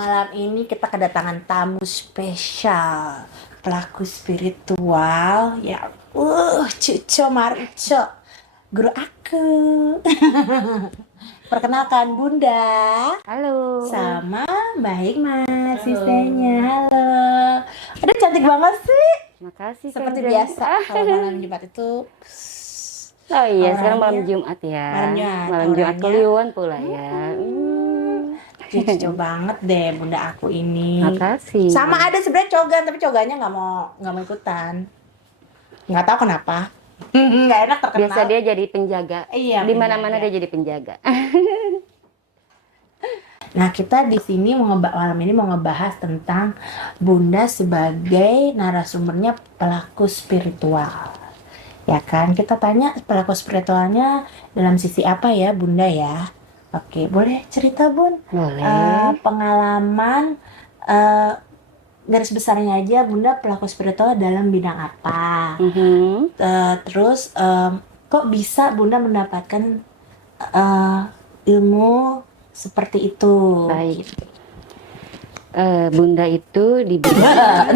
Malam ini kita kedatangan tamu spesial, pelaku spiritual ya. Cuco Marico, guru aku. Perkenalkan Bunda. Halo. Sama Mbak Hikmah, asistennya. Halo. Aduh cantik banget sih. Makasih. Seperti Kendra. biasa kalau malam Jumat itu. Oh iya, sekarang malam Orangnya- Jumat ya. Malam Jumat, Malam Jumat orangnya- Kliwon pula ya. Cucu banget deh Bunda aku ini. Makasih. Sama ada sebenarnya cogan, tapi cogannya nggak mau ikutan. Nggak tahu kenapa. Nggak enak terkenal. Biasa dia jadi penjaga. Iya, Di mana-mana penjaga. dia jadi penjaga. Nah kita di sini malam ini mau ngebahas tentang Bunda sebagai narasumbernya pelaku spiritual. Ya kan, kita tanya pelaku spiritualnya dalam sisi apa ya Bunda ya? Oke, boleh cerita Bun? Boleh. Pengalaman garis besarnya aja Bunda pelaku spiritual dalam bidang apa? Mhm. Terus kok bisa Bunda mendapatkan ilmu seperti itu? Baik. Bunda itu di bidang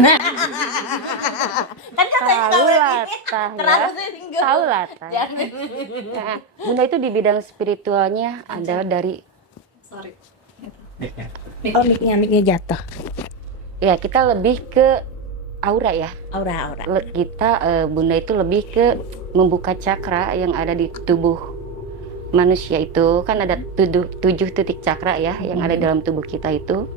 Kan katanya Tahu udah lah, gini, Tah, ya. terlalu single. tahu lah. Tah. Jangan. Nah, Bunda itu di bidang spiritualnya adalah dari Oh mic-nya jatuh. ya kita lebih ke aura ya. Aura. Kita Bunda itu lebih ke membuka cakra yang ada di tubuh manusia. Itu kan ada 7 titik cakra ya yang ada dalam tubuh kita itu.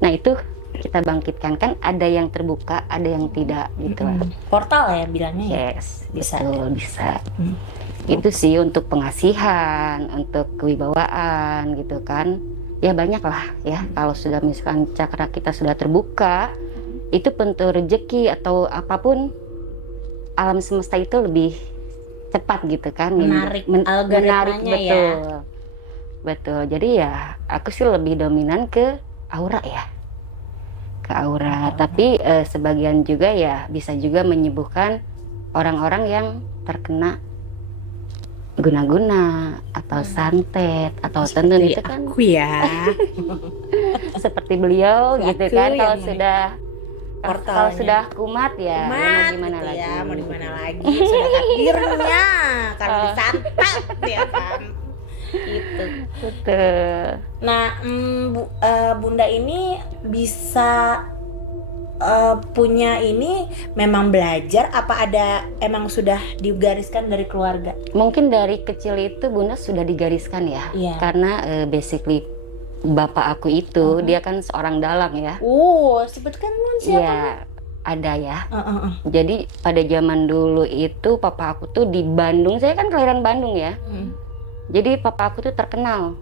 Nah itu kita bangkitkan, kan ada yang terbuka, ada yang tidak gitu lah. Portal ya bilangnya ya. Yes, Bisa. betul, bisa. Hmm. Itu sih untuk pengasihan, untuk kewibawaan gitu kan. Ya banyak lah ya, kalau sudah misalkan cakra kita sudah terbuka, itu pintu rezeki atau apapun alam semesta itu lebih cepat gitu kan. Menarik Menarik, algoritmanya ya. betul. Betul. Jadi ya aku sih lebih dominan ke aura ya. Ke aura, tapi sebagian juga ya bisa juga menyembuhkan orang-orang yang terkena guna-guna atau santet atau tenun itu kan Aku ya. seperti beliau Aku gitu kan. Kalau yang sudah portalnya. kalau sudah kumat ya mau Mat, gimana gitu lagi? ya, mau gimana lagi? Sudah takdirnya karena disantap ya kan. Gitu. Betul. Nah, Bunda ini bisa punya ini memang belajar apa ada emang sudah digariskan dari keluarga? Mungkin dari kecil itu Bunda sudah digariskan ya. Iya. Karena basically bapak aku itu dia kan seorang dalang ya. Sebutkan Bun siapa? Ya ada ya. Heeh. Jadi pada zaman dulu itu papa aku tuh di Bandung. Saya kan kelahiran Bandung ya. Jadi papa aku tuh terkenal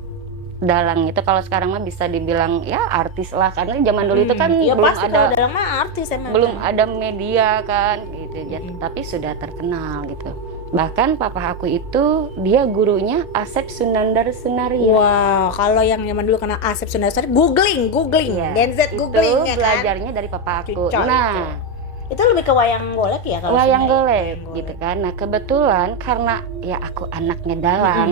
dalang itu. Kalau sekarang mah bisa dibilang ya artis lah, karena zaman dulu itu kan Ya belum pasti ada kalau dalam mah artis emang. belum ada media kan gitu. Tapi sudah terkenal gitu. Bahkan papa aku itu dia gurunya Asep Sunandar Sunaria. Wow, kalau yang zaman dulu kenal Asep Sundari, googling, Iya, Gen Z googling itu ya kan. belajarnya dari papa aku. Cucok Nah, Itu lebih ke wayang golek ya kalau wayang Sunda ya? golek gitu kan. Nah kebetulan karena ya aku anaknya dalang,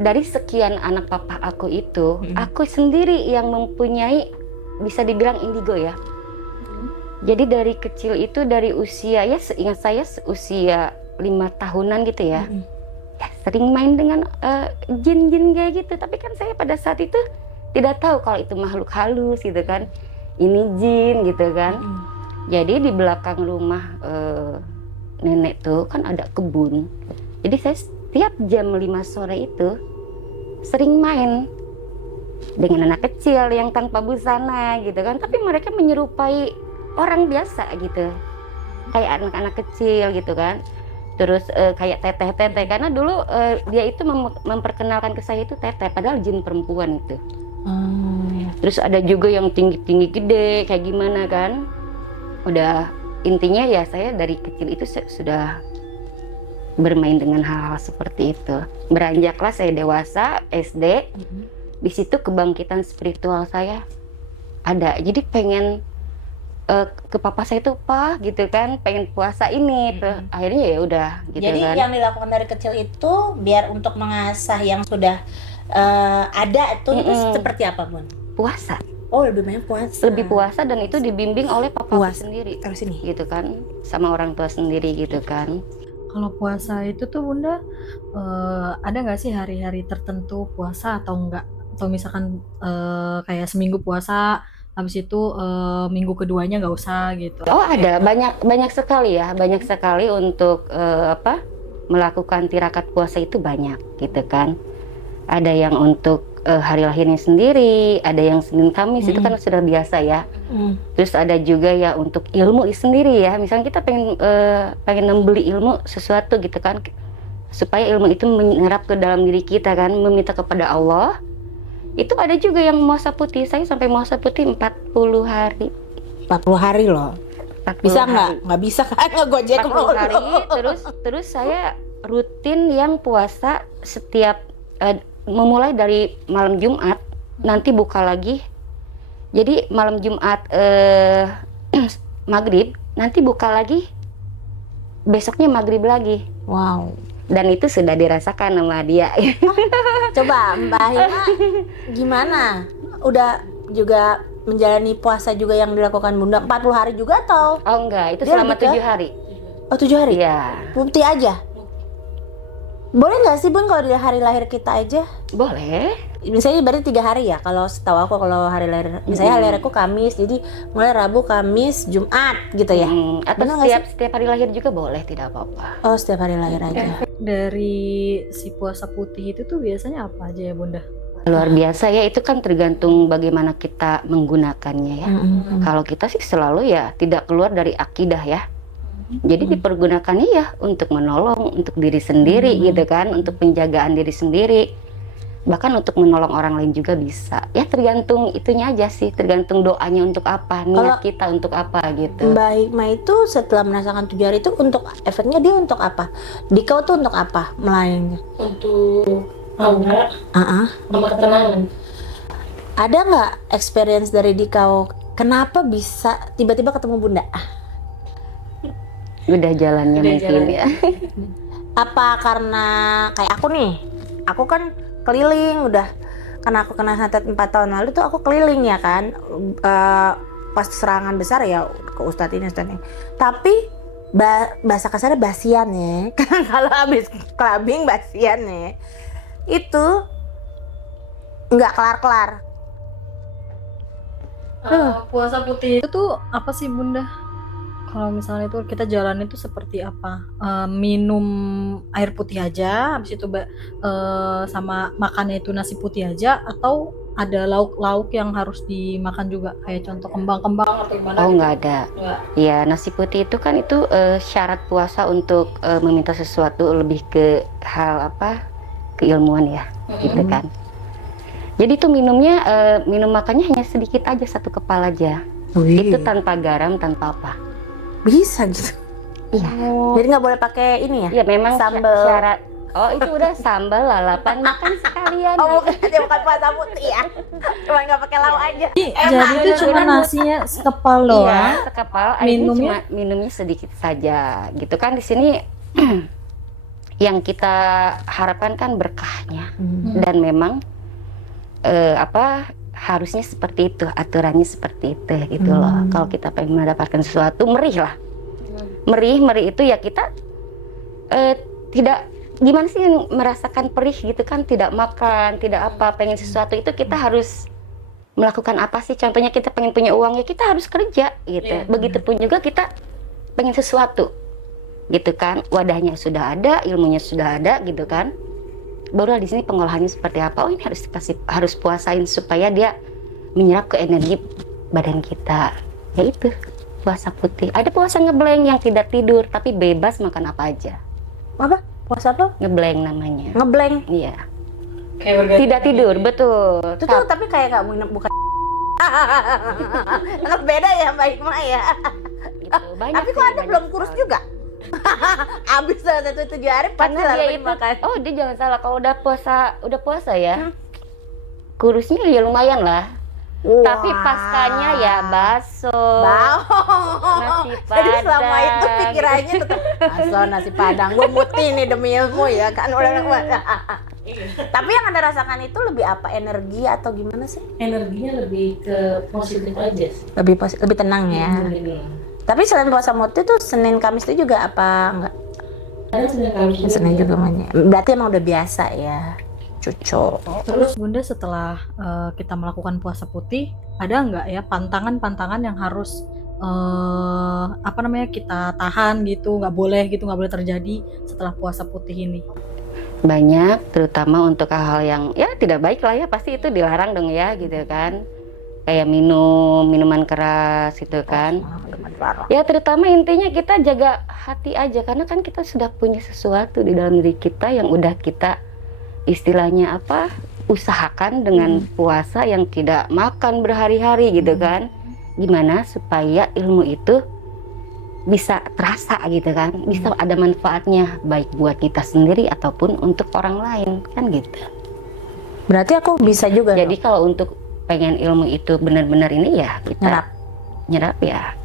dari sekian anak papa aku itu, aku sendiri yang mempunyai bisa dibilang indigo ya. Jadi dari kecil itu, dari usia ya seingat saya usia 5 tahunan gitu ya, ya sering main dengan jin-jin kayak gitu. Tapi kan saya pada saat itu tidak tahu kalau itu makhluk halus gitu kan, ini jin gitu kan. Jadi di belakang rumah nenek tuh kan ada kebun. Jadi saya setiap jam 5 sore itu sering main dengan anak kecil yang tanpa busana gitu kan. Tapi mereka menyerupai orang biasa gitu, kayak anak-anak kecil gitu kan. Terus kayak teteh-teteh, karena dulu dia itu memperkenalkan ke saya itu teteh, padahal jin perempuan itu. Terus ada juga yang tinggi-tinggi gede kayak gimana kan. Udah intinya ya saya dari kecil itu sudah bermain dengan hal-hal seperti itu. Beranjaklah saya dewasa SD, di situ kebangkitan spiritual saya ada. Jadi pengen ke papa saya tuh Pak gitu kan, pengen puasa ini tuh. Akhirnya ya udah gitu. Jadi kan. yang dilakukan dari kecil itu biar untuk mengasah yang sudah ada itu seperti apa Bun? Puasa. Oh, lebih banyak puasa. Lebih puasa, dan itu dibimbing oleh papa aku Puasa. sendiri. Terus ini. Gitu kan, sama orang tua sendiri gitu kan. Kalau puasa itu tuh Bunda, ada nggak sih hari-hari tertentu puasa atau enggak? Atau misalkan kayak seminggu puasa, habis itu minggu keduanya nggak usah gitu. Oh ada, banyak sekali ya, banyak sekali untuk melakukan tirakat puasa itu banyak gitu kan. Ada yang untuk hari lahirnya sendiri, ada yang Senin Kamis itu kan sudah biasa ya. Terus ada juga ya untuk ilmu sendiri ya. Misalnya kita pengen membeli ilmu sesuatu gitu kan, supaya ilmu itu menyerap ke dalam diri kita kan, meminta kepada Allah. Itu ada juga yang puasa putih. Saya sampai puasa putih 40 hari. 40 hari loh. 40 Bisa hari. nggak bisa kan ngegojek 40 hari. Terus saya rutin yang puasa setiap memulai dari malam Jumat, nanti buka lagi. Jadi malam Jumat maghrib, nanti buka lagi. Besoknya maghrib lagi. Wow. Dan itu sudah dirasakan sama dia. Coba Mbak Hima gimana? Udah juga menjalani puasa juga yang dilakukan Bunda 40 hari juga atau? Oh enggak, itu Dia selama lebih ke- 7 hari. Oh 7 hari? Iya, Putih aja? Boleh nggak sih Bun kalau di hari lahir kita aja? boleh. Misalnya berarti 3 hari ya, kalau setahu aku kalau hari lahir, misalnya hari lahir aku Kamis, jadi mulai Rabu, Kamis, Jumat gitu ya? Atau Bener nggak setiap hari lahir juga boleh, tidak apa-apa. Oh setiap hari lahir aja. Dari si puasa putih itu tuh biasanya apa aja ya Bunda? Luar biasa ya, itu kan tergantung bagaimana kita menggunakannya ya. Kalau kita sih selalu ya tidak keluar dari akidah ya. Jadi dipergunakannya ya untuk menolong, untuk diri sendiri gitu kan, untuk penjagaan diri sendiri. Bahkan untuk menolong orang lain juga bisa. Ya tergantung itunya aja sih, tergantung doanya untuk apa, niat kita untuk apa gitu. Mbak Hikmah itu setelah merasakan 7 hari itu untuk efeknya dia untuk apa? Dikau tuh untuk apa melayaninya? Untuk aura sama ketenangan. Ada nggak experience dari Dikau? Kenapa bisa tiba-tiba ketemu Bunda? Udah jalannya mungkin ya. Apa karena kayak aku nih? Aku kan keliling udah, karena aku kena santet 4 tahun lalu tuh aku keliling ya kan, pas serangan besar ya ke Ustadz ini Ustadz ini. Tapi bahasa kasarnya basian ya. Kalau habis clubbing basian ya. Itu nggak kelar-kelar. Puasa putih itu tuh apa sih Bunda? Kalau misalnya itu kita jalan itu seperti apa? Minum air putih aja, habis itu sama makannya itu nasi putih aja, atau ada lauk-lauk yang harus dimakan juga, kayak contoh kembang-kembang atau gimana? Oh gitu? nggak ada. Nggak. Ya nasi putih itu kan itu syarat puasa untuk meminta sesuatu, lebih ke hal keilmuan ya, gitu kan. Jadi itu minumnya minum makannya hanya sedikit aja, 1 kepal aja. Itu tanpa garam, tanpa apa. Bisa gitu. Iya. Jadi nggak boleh pakai ini ya? Ya memang Sambal. syarat. Oh itu udah sambal lalapan, makan sekalian. Oh bukan, dia bukan puasa putih ya. Cuma nggak pakai lauk aja. Jadi itu cuma nasinya sekepal doang. Iya, sekepal. Airnya Minumnya? cuma minumnya sedikit saja, gitu kan. Di sini yang kita harapkan kan berkahnya, dan memang harusnya seperti itu, aturannya seperti itu gitu loh. Kalau kita pengen mendapatkan sesuatu, merih lah. Merih itu ya kita tidak gimana sih merasakan perih gitu kan, tidak makan, tidak apa, pengen sesuatu itu kita harus melakukan apa sih? Contohnya kita pengen punya uang ya kita harus kerja gitu. Begitupun juga kita pengen sesuatu gitu kan, wadahnya sudah ada, ilmunya sudah ada gitu kan. Baru di sini pengolahannya seperti apa? Oh ini harus puasain supaya dia menyerap ke energi badan kita. Ya itu puasa putih. Ada puasa ngeblank yang tidak tidur tapi bebas makan apa aja. Apa? Puasa apa? Ngeblank namanya. Ngeblank. Iya. Kayak berganti. Tidak tidur, betul. Itu tuh tapi kayak nggak minum, bukan. Beda ya Mbak Hikmah ya. Gitu. Banyak Tapi kok sih, ada banyak belum kurus sekali. juga? Abis satu 7 hari pasti Karena dia lakuin itu, makan. oh dia jangan salah, kalau udah puasa ya, kurusnya ya lumayan lah. Wah. Tapi paskanya ya bakso, nasi Jadi selama padang. itu pikirannya tetap bakso nasi padang. Gue mutih nih demi ilmu ya kan. Tapi yang Anda rasakan itu lebih apa? Energi atau gimana sih? Energinya lebih ke positif aja sih. Lebih tenang ya. Tapi selain puasa muti tuh Senin Kamis itu juga apa enggak? Ada Senin Kamis juga. Senin juga banyak. Berarti emang udah biasa ya, Cucu. Terus Bunda setelah kita melakukan puasa putih, ada nggak ya pantangan-pantangan yang harus kita tahan gitu, nggak boleh terjadi setelah puasa putih ini? Banyak, terutama untuk hal-hal yang ya tidak baik lah ya, pasti itu dilarang dong ya gitu kan. Kayak minuman keras gitu kan. Ya terutama intinya kita jaga hati aja, karena kan kita sudah punya sesuatu di dalam diri kita yang udah kita istilahnya usahakan dengan puasa yang tidak makan berhari-hari gitu kan. Gimana supaya ilmu itu bisa terasa gitu kan, bisa ada manfaatnya baik buat kita sendiri ataupun untuk orang lain kan gitu. Berarti aku bisa juga. Jadi kalau untuk pengen ilmu itu benar-benar ini ya kita nyerap ya.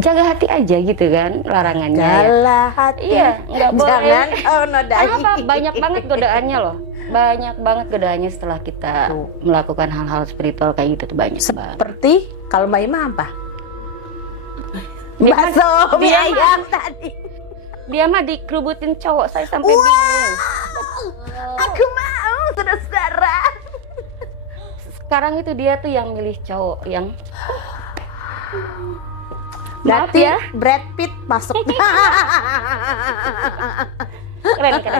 Jaga hati aja gitu kan, larangannya Jaga hati. Iya, nggak boleh. Jangan nodai. Kenapa? Banyak banget godaannya loh. Banyak banget godaannya setelah kita melakukan hal-hal spiritual kayak gitu tuh banyak banget. Seperti kalau Mbak Ima apa? Bakso mie ayam tadi. Dia mah dikerubutin cowok, saya sampai bingung. Aku mau, saudara. Sekarang itu dia tuh yang milih cowok yang Berarti maaf ya, Brad Pitt masuk.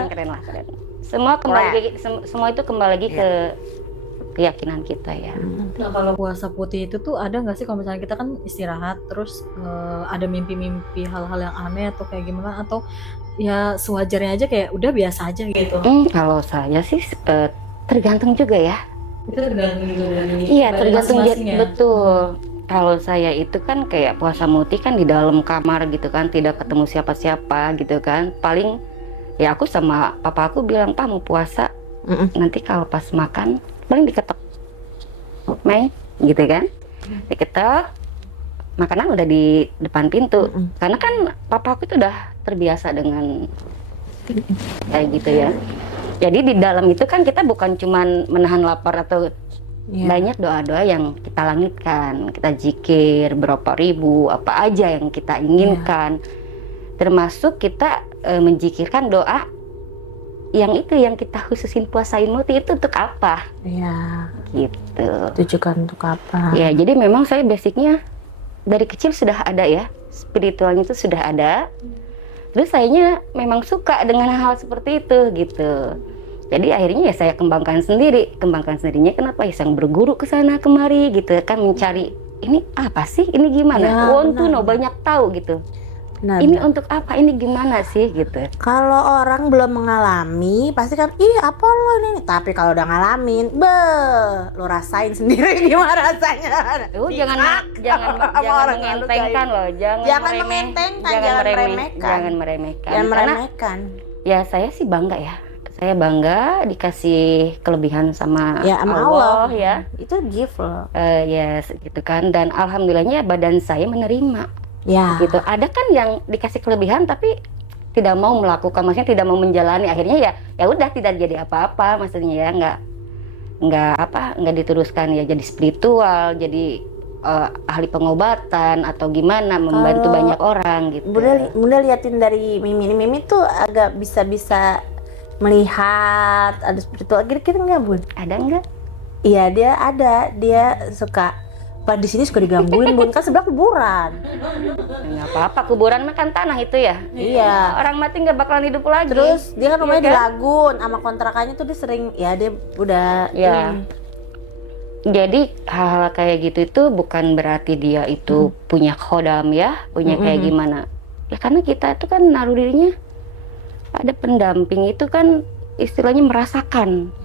keren lah. Semua semua itu kembali lagi ke keyakinan kita ya. Nah kalau puasa putih itu tuh ada nggak sih kalau misalnya kita kan istirahat terus ada mimpi-mimpi hal-hal yang aneh atau kayak gimana, atau ya sewajarnya aja kayak udah biasa aja gitu? Kalau saya sih tergantung juga ya. Itu tergantung juga dari Iya, tergantung masing-masing ya. betul. Kalau saya itu kan kayak puasa muti kan di dalam kamar gitu kan, tidak ketemu siapa-siapa gitu kan. Paling ya aku sama papa aku bilang, "Pak mau puasa." Nanti kalau pas makan paling diketok, Mei, gitu kan? Diketok, makanan udah di depan pintu. Karena kan papa aku itu udah terbiasa dengan kayak gitu ya. Jadi di dalam itu kan kita bukan cuman menahan lapar atau banyak doa-doa yang kita langitkan, kita zikir berapa ribu, apa aja yang kita inginkan. Termasuk kita menzikirkan doa yang itu yang kita khususin puasain muti itu untuk apa? Iya. Gitu. Tujukan untuk apa? Ya, jadi memang saya basicnya dari kecil sudah ada ya, spiritualnya itu sudah ada. Terus sayanya memang suka dengan hal seperti itu gitu. Jadi akhirnya ya saya kembangkan sendirinya. Kenapa ya saya berguru ke sana kemari gitu kan, mencari ini apa sih, ini gimana? Ya, Want to know, banyak tahu gitu. Benar, Ini benar. untuk apa? Ini gimana sih gitu. Kalau orang belum mengalami pasti kan apa lo ini, tapi kalau udah ngalamin, lo rasain sendiri gimana rasanya. Jangan mengentengkan loh, Jangan mengentengkan, jangan meremehkan. Jangan meremehkan. Jangan Karena meremehkan. ya saya sih bangga ya. Saya bangga dikasih kelebihan sama Ya sama Allah ya. Itu gift loh. Ya gitu kan, dan alhamdulillahnya badan saya menerima. Ya. Gitu. Ada kan yang dikasih kelebihan tapi tidak mau melakukan, maksudnya tidak mau menjalani, akhirnya ya udah tidak jadi apa-apa, maksudnya ya nggak diteruskan ya jadi spiritual, jadi ahli pengobatan atau gimana membantu banyak orang gitu. Bunda liatin dari Mimi tuh agak bisa melihat ada spiritual gitu nggak Bun? Ada nggak? Iya dia suka di sini suka digangguin Bun, kan sebelah kuburan. Nggak apa-apa, kuburan makan tanah itu ya. Iya. Orang mati nggak bakalan hidup lagi. Terus dia kan rumahnya Iya di kan? Lagun, sama kontrakannya tuh dia sering dia udah. Ya. Jadi hal-hal kayak gitu itu bukan berarti dia itu punya khodam ya, punya kayak gimana. Ya karena kita itu kan naruh dirinya ada pendamping, itu kan istilahnya merasakan.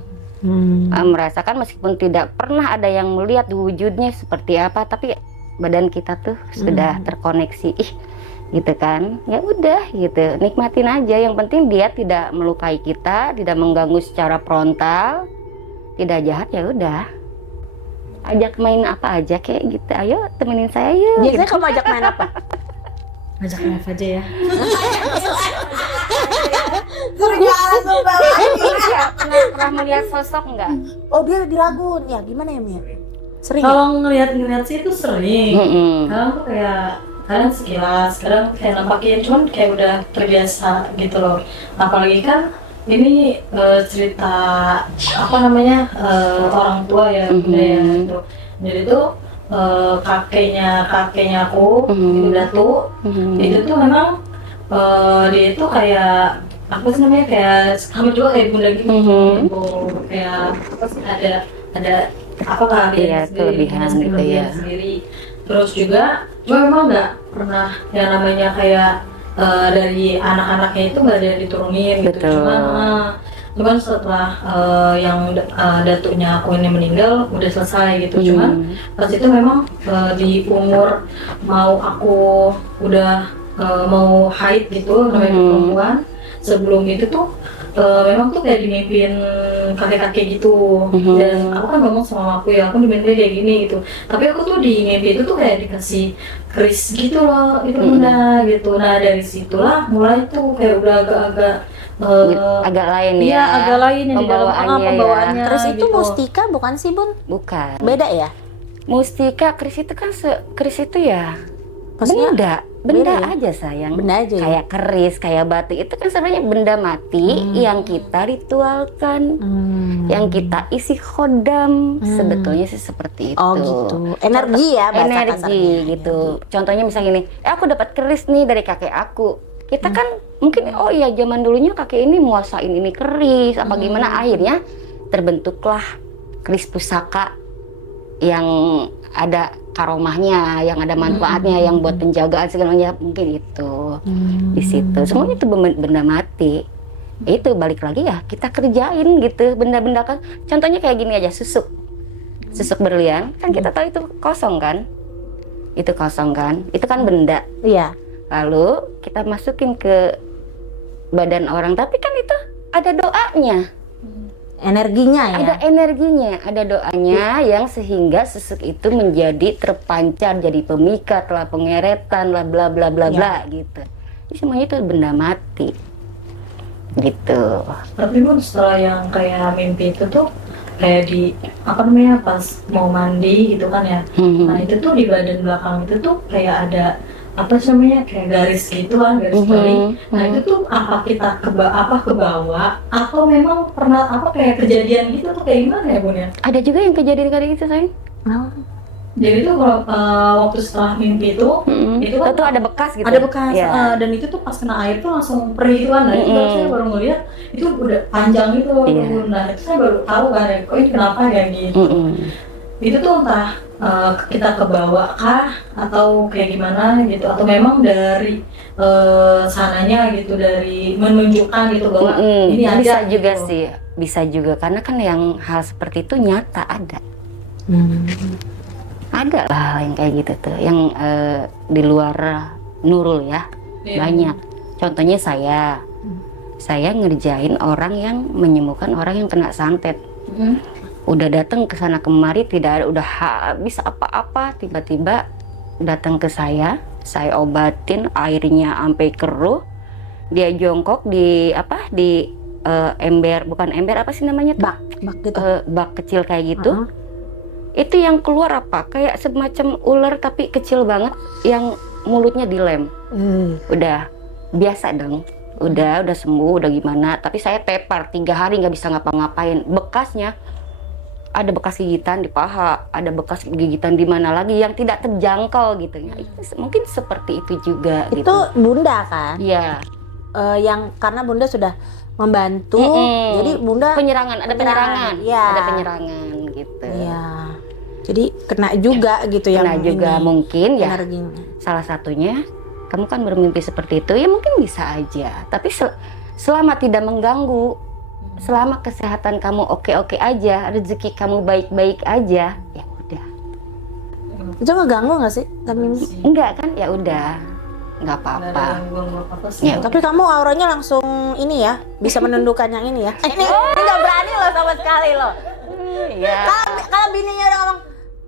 Merasakan meskipun tidak pernah ada yang melihat wujudnya seperti apa, tapi badan kita tuh sudah terkoneksi gitu kan. Ya udah gitu, nikmatin aja, yang penting dia tidak melukai kita, tidak mengganggu secara frontal, tidak jahat, ya udah. Ajak main apa aja kayak gitu, ayo temenin saya yuk. Biasanya gitu. kamu ajak main apa? Ajak live aja ya. Serigala Sumba lagi. Iya, pernah melihat sosok nggak? Oh dia di Ragun ya, gimana ya Mia? Sering. Kalau ngelihat sih itu sering. Mm-mm. Kadang tuh kayak kadang sekilas, kadang kayak nampakin, cuman kayak udah terbiasa gitu loh. Apalagi kan ini cerita apa namanya orang tua ya, budaya gitu. Jadi tuh kakeknya aku itu datuk, itu tuh memang dia itu kayak apa sih namanya, kayak sama juga kayak bunda gitu, kayak apa sih, ada apa lah Iya, kelebihan gitu ya. sendiri. Terus juga cuma memang nggak pernah yang namanya kayak dari anak-anaknya itu nggak ada yang diturunin gitu. Betul. Cuman setelah yang datuknya aku ini meninggal udah selesai gitu. Cuman pas itu memang di umur mau aku udah mau haid gitu, namanya perempuan, sebelum itu tuh memang tuh kayak dimimpin kakek-kakek gitu. Dan aku kan ngomong sama aku ya, aku dimimpin kayak gini gitu. Tapi aku tuh di mimpi itu tuh kayak dikasih keris gitu loh, itu bunda gitu. Nah dari situlah mulai tuh kayak udah agak-agak Agak lain iya, ya. agak lain yang di dalam Pembawaannya ya. Keris itu gitu. mustika bukan sih Bun? Bukan. Beda ya? Mustika, keris itu kan keris itu ya Maksudnya benda beda ya? aja sayang. Benda aja ya? Kayak keris, kayak batu itu kan sebenarnya benda mati yang kita ritualkan, yang kita isi khodam. Sebetulnya sih seperti itu. Oh gitu. Energi ya bahasa Energi kasarnya. gitu. Contohnya misalnya gini, aku dapat keris nih dari kakek aku. Kita kan mungkin oh iya zaman dulunya kakek ini muasain ini keris apa gimana, akhirnya terbentuklah keris pusaka yang ada karomahnya, yang ada manfaatnya, yang buat penjagaan segalanya, mungkin itu di situ. Semuanya itu benda mati. Itu balik lagi ya kita kerjain gitu benda-benda kan. Contohnya kayak gini aja, susuk berlian kan kita tahu itu kosong kan, itu kan benda. Iya. Lalu kita masukin ke badan orang, tapi kan itu ada doanya. Energinya ya. Ada energinya, ada doanya yang sehingga susuk itu menjadi terpancar, jadi pemikat lah, pengeretan lah, bla bla bla bla gitu. Ini semuanya itu benda mati. Gitu. Tapi Bun, setelah yang kayak mimpi itu tuh kayak di apa namanya pas mau mandi gitu kan ya. Nah itu tuh di badan belakang itu tuh kayak ada apa sih namanya, kayak garis gitu kan, garis garing. Nah itu tuh apa kita ke bawah atau memang pernah apa kayak kejadian gitu tuh kayak gimana ya Bun ya? Ada juga yang kejadian kayak gitu sayang. Jadi tuh kalau waktu setelah mimpi itu itu kan Itu ada bekas gitu. ada bekas Ya. dan itu tuh pas kena air tuh langsung perih gitu kan. Nah itu saya baru ngeliat itu udah panjang gitu. Iya. Nah itu saya baru tahu kan, kok ini kenapa ya gitu. Itu tuh entah kita ke bawah kah atau kayak gimana gitu, atau memang dari sananya gitu, dari menunjukkan gitu bahwa ini ada bisa juga gitu. sih, bisa juga karena kan yang hal seperti itu nyata ada. Ada lah yang kayak gitu tuh, yang di luar Nurul ya, banyak. Contohnya saya ngerjain orang yang menyembuhkan orang yang kena santet. Udah datang ke sana kemari tidak ada, udah habis apa-apa, tiba-tiba datang ke saya obatin, airnya sampai keruh, dia jongkok di ember, bukan ember, apa sih namanya tuh? Bak gitu. Bak kecil kayak gitu. Itu yang keluar apa? Kayak semacam ular tapi kecil banget, yang mulutnya dilem. Udah biasa dong. Udah sembuh, udah gimana. Tapi saya tepar 3 hari nggak bisa ngapa-ngapain. Bekasnya ada bekas gigitan di paha, ada bekas gigitan di mana lagi yang tidak terjangkau gitu ya. Mungkin seperti itu juga. Itu gitu. Bunda kan? Iya. Yang karena Bunda sudah membantu, jadi Bunda Penyerangan, ada penyerangan. Iya. Ada penyerangan gitu. Iya. Jadi kena juga gitu ya. Kena juga mungkin ya. Energinya. Salah satunya kamu kan bermimpi seperti itu ya, mungkin bisa aja. Tapi selama tidak mengganggu, selama kesehatan kamu oke-oke aja, rezeki kamu baik-baik aja, ya udah. Itu ngeganggu nggak sih? Tapi Enggak kan? Ya udah, nggak Nggak ada apa-apa. gangguan apa-apa sih. Ya, tapi kamu auranya langsung ini ya, bisa menundukkan yang ini ya. Ini nggak berani loh sama sekali loh. Iya. Kalau bininya udah ngomong,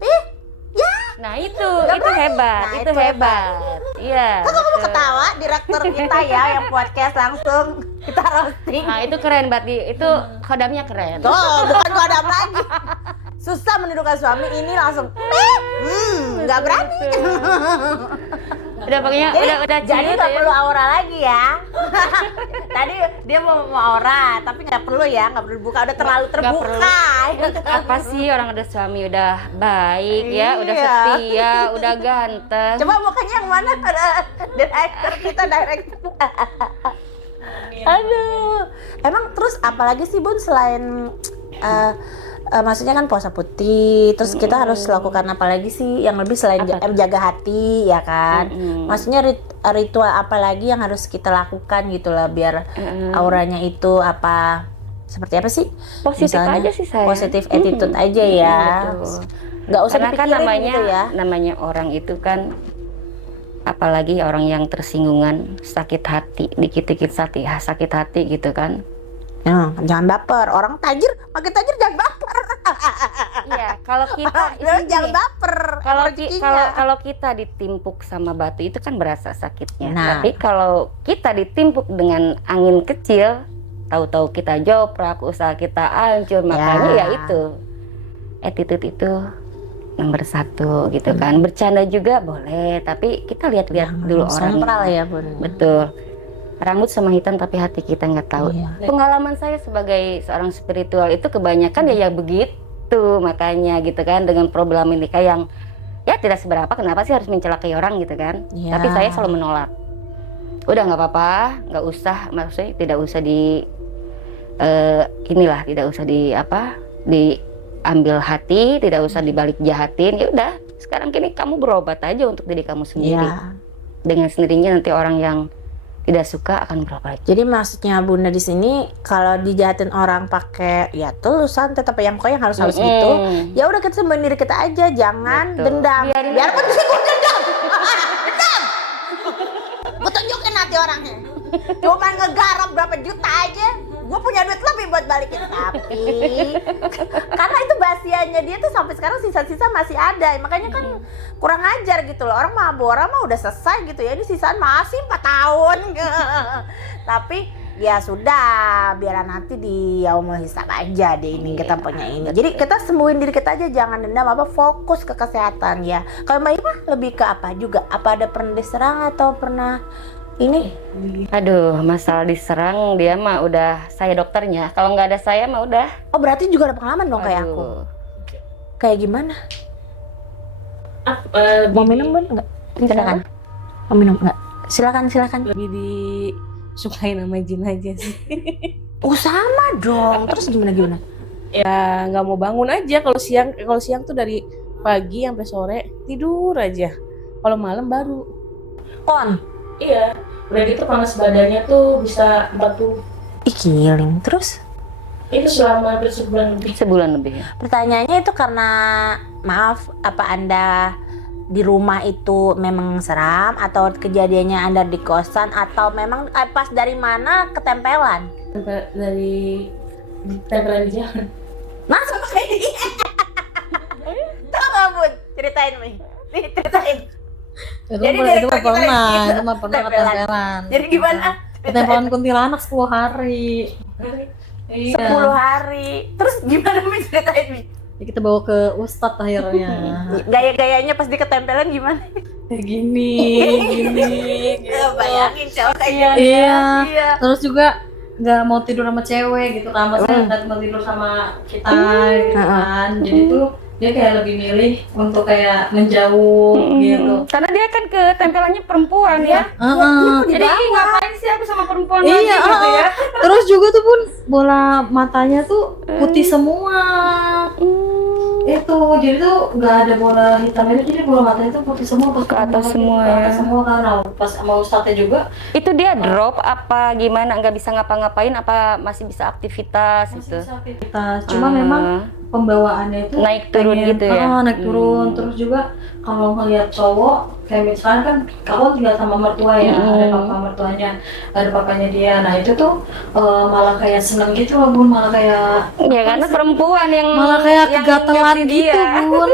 ih, ya. Nah itu hebat, Nah, itu itu hebat. Iya. Kamu betul. ketawa direktur kita ya yang podcast langsung kita roasting. Nah, itu keren banget. Itu kodamnya keren. Tuh, bukan kodam lagi. Susah menundukkan suami ini langsung nggak berani. Udah pokoknya udah Jadi ciut nggak ya. perlu aura lagi ya. Tadi dia mau aura, tapi nggak perlu ya, nggak perlu buka, udah terlalu Nggak perlu. terbuka. Apa sih orang ada suami udah baik ya, udah Iya. setia, udah ganteng. Coba mukanya yang mana? Ada director kita director. Aduh, emang terus apalagi sih Bun selain maksudnya kan puasa putih, terus kita harus lakukan apa lagi sih yang lebih selain Apa tuh? jaga hati ya kan? Mm-mm. Maksudnya ritual apa lagi yang harus kita lakukan gitu lah biar auranya itu apa seperti apa sih? Positif Misalnya, aja sih saya. positive attitude aja ya. Betul. Nggak usah Karena kan dipikirin namanya gitu ya. namanya orang itu kan, apalagi orang yang tersinggungan, sakit hati, dikit-dikit sakit hati gitu kan. Jangan baper. Orang tajir, makin tajir jangan baper. Iya, kalau kita Jangan baper. kalau rezekinya. kalau kita ditimpuk sama batu itu kan berasa sakitnya. Nah. Tapi kalau kita ditimpuk dengan angin kecil, tahu-tahu kita joprak, usaha kita hancur, makanya ya itu attitude itu nomor 1 gitu kan. Bercanda juga boleh, tapi kita lihat-lihat dulu sentral orangnya. ya Bun. Betul. Rambut sama hitam tapi hati kita nggak tahu. Iya. Pengalaman saya sebagai seorang spiritual itu kebanyakan ya begitu, makanya gitu kan, dengan problematika yang ya tidak seberapa, kenapa sih harus mencelakai orang gitu kan. Iya. Tapi saya selalu menolak. Udah nggak apa-apa, nggak usah, maksudnya tidak usah tidak usah diambil hati, tidak usah dibalik jahatin. Ya udah, sekarang kini kamu berobat aja untuk diri kamu sendiri. Iya. Dengan sendirinya nanti orang yang tidak suka akan berobat. Jadi maksudnya Bunda di sini kalau dijahatin orang pakai ya tulusan tetap yang harus gitu. Ya udah kita sembuhin diri kita aja, jangan Betul. dendam. Biarin Biarpun aja. di sini gue dendam. Dendam. Gue tunjukin nanti orangnya. Cuma ngegarap berapa juta aja. Gue punya duit lebih buat balikin, tapi karena itu basiannya dia tuh sampai sekarang sisa-sisa masih ada, makanya kan kurang ajar gitu loh. Orang Mabora mah udah selesai gitu ya, ini sisaan masih 4 tahun. Tapi ya sudah, biar nanti di yaumul hisab aja deh ini kita punya ini. Jadi kita sembuhin diri kita aja, jangan dendam, fokus ke kesehatan ya. Kalau Mbak Ima lebih ke apa juga? Apa ada pernah diserang atau pernah ini? Aduh, masalah diserang dia mah udah saya dokternya. Kalau nggak ada saya mah udah. Oh berarti juga ada pengalaman dong kayak aku. Aduh. Kayak gimana? Mau minum Bun? Enggak? Silakan. Mau minum enggak? Silakan. Lebih disukain sama jin aja sih. Oh sama dong. Terus gimana? Ya nggak mau bangun aja kalau siang tuh dari pagi sampai sore tidur aja. Kalau malam baru. On. Iya. Udah gitu panas badannya tuh bisa 40. Ih giling. Terus Itu selama hampir sebulan lebih. Sebulan lebih ya. pertanyaannya itu karena maaf, apa Anda di rumah itu memang seram atau kejadiannya Anda di kosan atau memang pas dari mana ketempelan? Dari tempelan di jalan. Masuk kayak dia. Tahu nggak Bun? Ceritain Mi. Nih ceritain. Itu Jadi mah dari itu mah kita pernah, gitu, itu mah pernah tempelan. ketempelan. Jadi gimana? Ketempelan kuntilanak 10 hari. Iya. 10 hari. Terus gimana Mi ceritain Mi? Jadi kita bawa ke ustadz akhirnya. Gaya-gayanya pas di ketempelan gimana? Gini. Ya, bayangin cowok kayak Iya. Terus juga nggak mau tidur sama cewek gitu kan, maksudnya nggak mau tidur sama kita gitu kan. Jadi tuh dia kayak lebih milih untuk kayak menjauh gitu. Karena dia kan ketempelannya perempuan ya. Jadi ngapain sih aku sama perempuan lagi Iya, gitu ya. Terus juga tuh Bun, bola matanya tuh putih semua. Itu jadi tuh nggak ada bola hitamnya, jadi bola matanya tuh putih semua, Ke atas semua ke atas ya. semua kan. Nah, pas sama ustadznya juga Itu dia drop apa gimana, nggak bisa ngapa-ngapain apa masih bisa aktivitas masih gitu. bisa aktivitas. Cuma memang pembawaannya itu Naik turun pengen, gitu ya? naik turun. Terus juga kalau ngelihat cowok kayak misalkan kan kamu tinggal sama mertua ya, ada papa mertuanya, ada papanya dia. Nah itu tuh malah kayak seneng gitu loh Bun, malah kayak Ya karena perempuan yang malah kayak yang kegatelan ngerti gitu dia. Bun,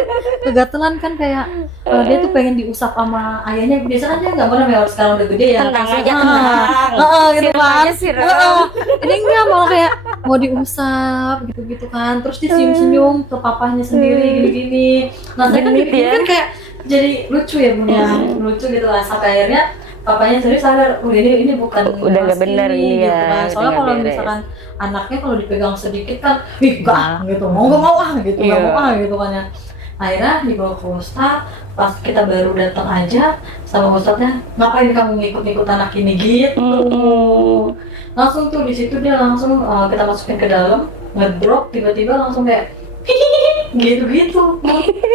kegatelan kan kayak dia tuh pengen diusap sama ayahnya. Biasanya dia nggak mau namanya orang sekarang udah gede ya, Tenang pasti, aja, tenang. gitu Siram kan. aja, siram. Ini enggak, malah kayak mau diusap gitu-gitu kan. Terus dia senyum-senyum ke papahnya sendiri gini-gini. Nah saya kan Genit dibikin ya. kan kayak jadi lucu ya Bun ya, lucu gitu lah. Sampai akhirnya papanya sendiri sadar, ini bukan Udah nggak mas bener ini gitu ya, kan. udah Soalnya nggak kalau beres. misalkan anaknya kalau dipegang sedikit kan, ih enggak gitu, mau nggak mau gitu, nggak Iya. mau gitu kan ya. Akhirnya dibawa ke Ustadz, pas kita baru datang aja sama Ustadznya, ngapain kamu ngikut-ngikut anak ini gitu. Langsung tuh di situ dia langsung kita masukin ke dalam, ngedrop, tiba-tiba langsung kayak gitu-gitu.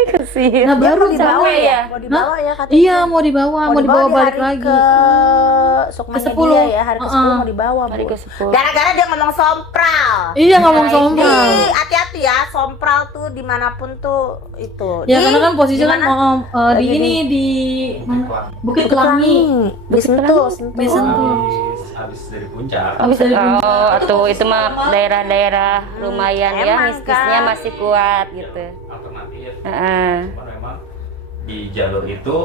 Kasihan. Nah baru dibawa capek ya? mau dibawa ya katanya. iya mau dibawa di balik hari lagi. ke sukmanya Ke-10. dia ya, hari ke-10 mau dibawa, Hari Bu. ke-10. Gara-gara dia ngomong sompral. Iya ngomong Nah, sombong. Ih, hati-hati ya, sompral tuh dimanapun tuh itu. Ya karena kan posisinya kan gimana? di ini di mana? Bukit Pelangi. Disentuh, Disentuh. Habis dari puncak. Habis Dari oh, puncak. tuh itu mah daerah-daerah lumayan ya, Emang mistisnya kan. masih kuat gitu. Alternatif. Heeh. Cuman memang di jalur itu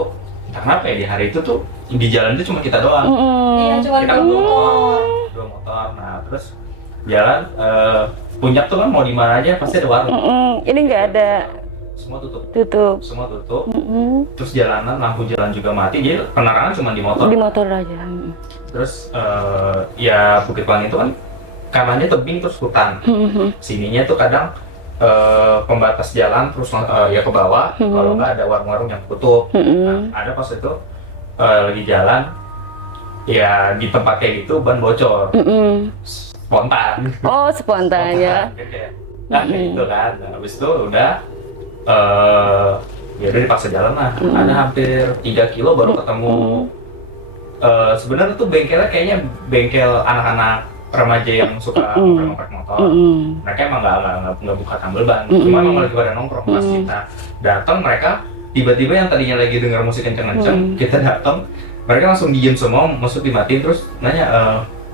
entah kenapa ya di hari itu tuh di jalan itu cuma kita doang. Iya cuma Kita dua motor. dua motor. Nah terus jalan puncak tuh kan mau di mana aja pasti ada warung. Ini nggak ada, Semua tutup. tutup. Terus jalanan lampu jalan juga mati. Jadi penerangan cuma di motor. Di motor aja. Terus ya Bukit Pelangi itu kan kanannya tebing terus hutan. Sininya tuh kadang pembatas jalan terus ya ke bawah. Kalau nggak ada warung-warung yang tutup. Nah, ada pas itu lagi jalan ya di tempat kayak gitu ban bocor spontan. Oh spontan ya. Spontan, kayak kayak gitu kan. Nah, habis itu udah ya udah dipaksa jalan lah. Ada hampir 3 kilo baru ketemu. Sebenarnya tuh bengkelnya kayaknya bengkel anak-anak remaja yang suka ngoprek motor. Mereka emang nggak buka tambal ban. Cuma emang lagi pada nongkrong pas kita datang, mereka tiba-tiba yang tadinya lagi denger musik kenceng-kenceng, kita datang, mereka langsung diem semua, musik dimatiin terus nanya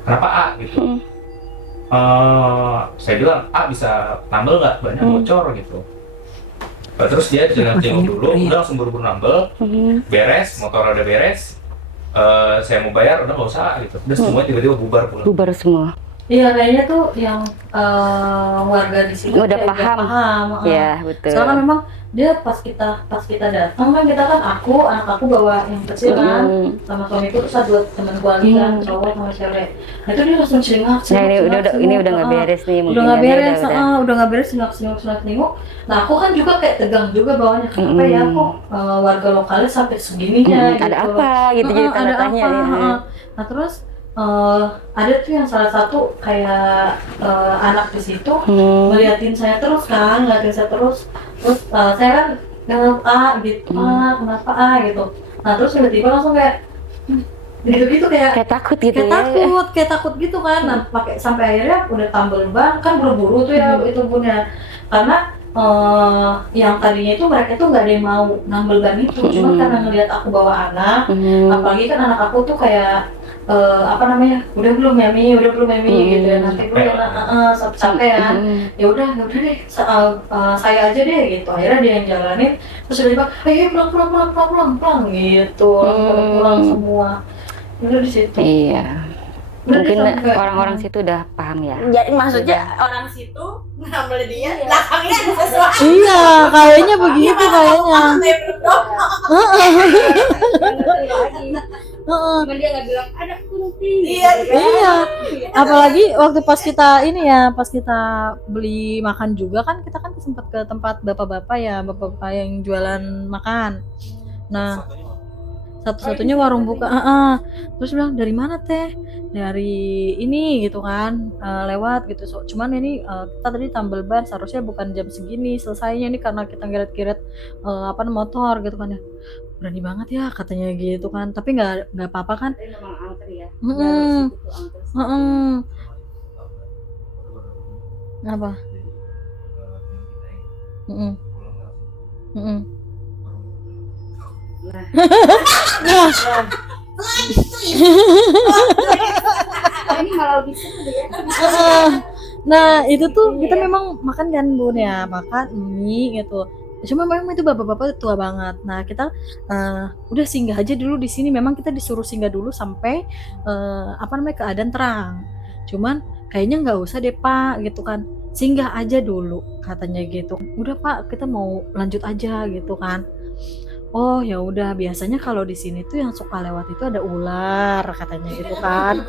kenapa A gitu. Saya bilang A bisa tambal nggak, banyak bocor gitu. Terus dia jenguk dulu, udah langsung buru-buru nambel, beres, motor udah beres. Saya mau bayar, udah nggak usah gitu. Udah semua tiba-tiba bubar pulang. Bubar semua. Iya kayaknya tuh yang warga di sini Udah kayak paham. Ya betul. Soalnya kan memang dia pas kita datang kan kita kan anak aku bawa yang kecil kan sama suamiku terus ada teman lagi kan cowok sama cewek. Nah itu dia langsung celingak. Nah ini udah nggak beres nih. Udah nggak beres, udah. udah nggak beres celingak. Nah aku kan juga kayak tegang juga bawahnya kenapa ya kok warga lokalnya sampai segininya gitu. Ada apa gitu jadi tanda ada tanya. apa? Nah terus ada tuh yang salah satu kayak anak di situ ngeliatin saya terus terus saya kan nganggap gitu kenapa gitu. Nah terus tiba-tiba langsung kayak gitu kayak takut gitu ya. kayak takut gitu kan. Nah pakai sampai akhirnya udah tambal ban kan buru-buru tuh ya itu punya karena yang tadinya itu mereka tuh nggak ada yang mau nambal ban itu, cuma karena ngelihat aku bawa anak, apalagi kan anak aku tuh kayak udah belum ya Mi gitu ya, nanti gue capek ya, ya udah deh saya aja deh gitu. Akhirnya dia yang jalanin terus tiba-tiba ayo pulang gitu, pulang semua udah di situ. Iya. Udah Mungkin sampai- orang-orang situ udah paham ya. Jadi maksudnya orang situ ngambil dia, belakangnya ada sesuatu. Iya kayaknya begitu kayaknya. Cuma dia nggak bilang ada kunti. Iya, apalagi waktu pas kita pas kita beli makan juga kan kita kan sempat ke tempat bapak-bapak yang jualan makan. Nah, satu-satunya warung buka. Terus bilang dari mana teh? Dari ini gitu kan, lewat gitu. Cuman ini kita tadi tambal ban, seharusnya bukan jam segini selesainya ini karena kita ngeret-ngeret motor gitu kan ya. Berani banget ya katanya gitu kan, tapi nggak apa-apa kan. Tapi memang angker ya. Apa? Mm-mm. Mm-mm. Ini kalau bisa Nah itu tuh kita memang makan kan bun ya, makan mie gitu. Cuma memang itu bapak-bapak tua banget. Nah kita udah singgah aja dulu di sini. Memang kita disuruh singgah dulu sampai keadaan terang. Cuman kayaknya nggak usah deh pak gitu kan. Singgah aja dulu katanya gitu. Udah pak kita mau lanjut aja gitu kan. Oh ya udah, biasanya kalau di sini tuh yang suka lewat itu ada ular katanya gitu kan.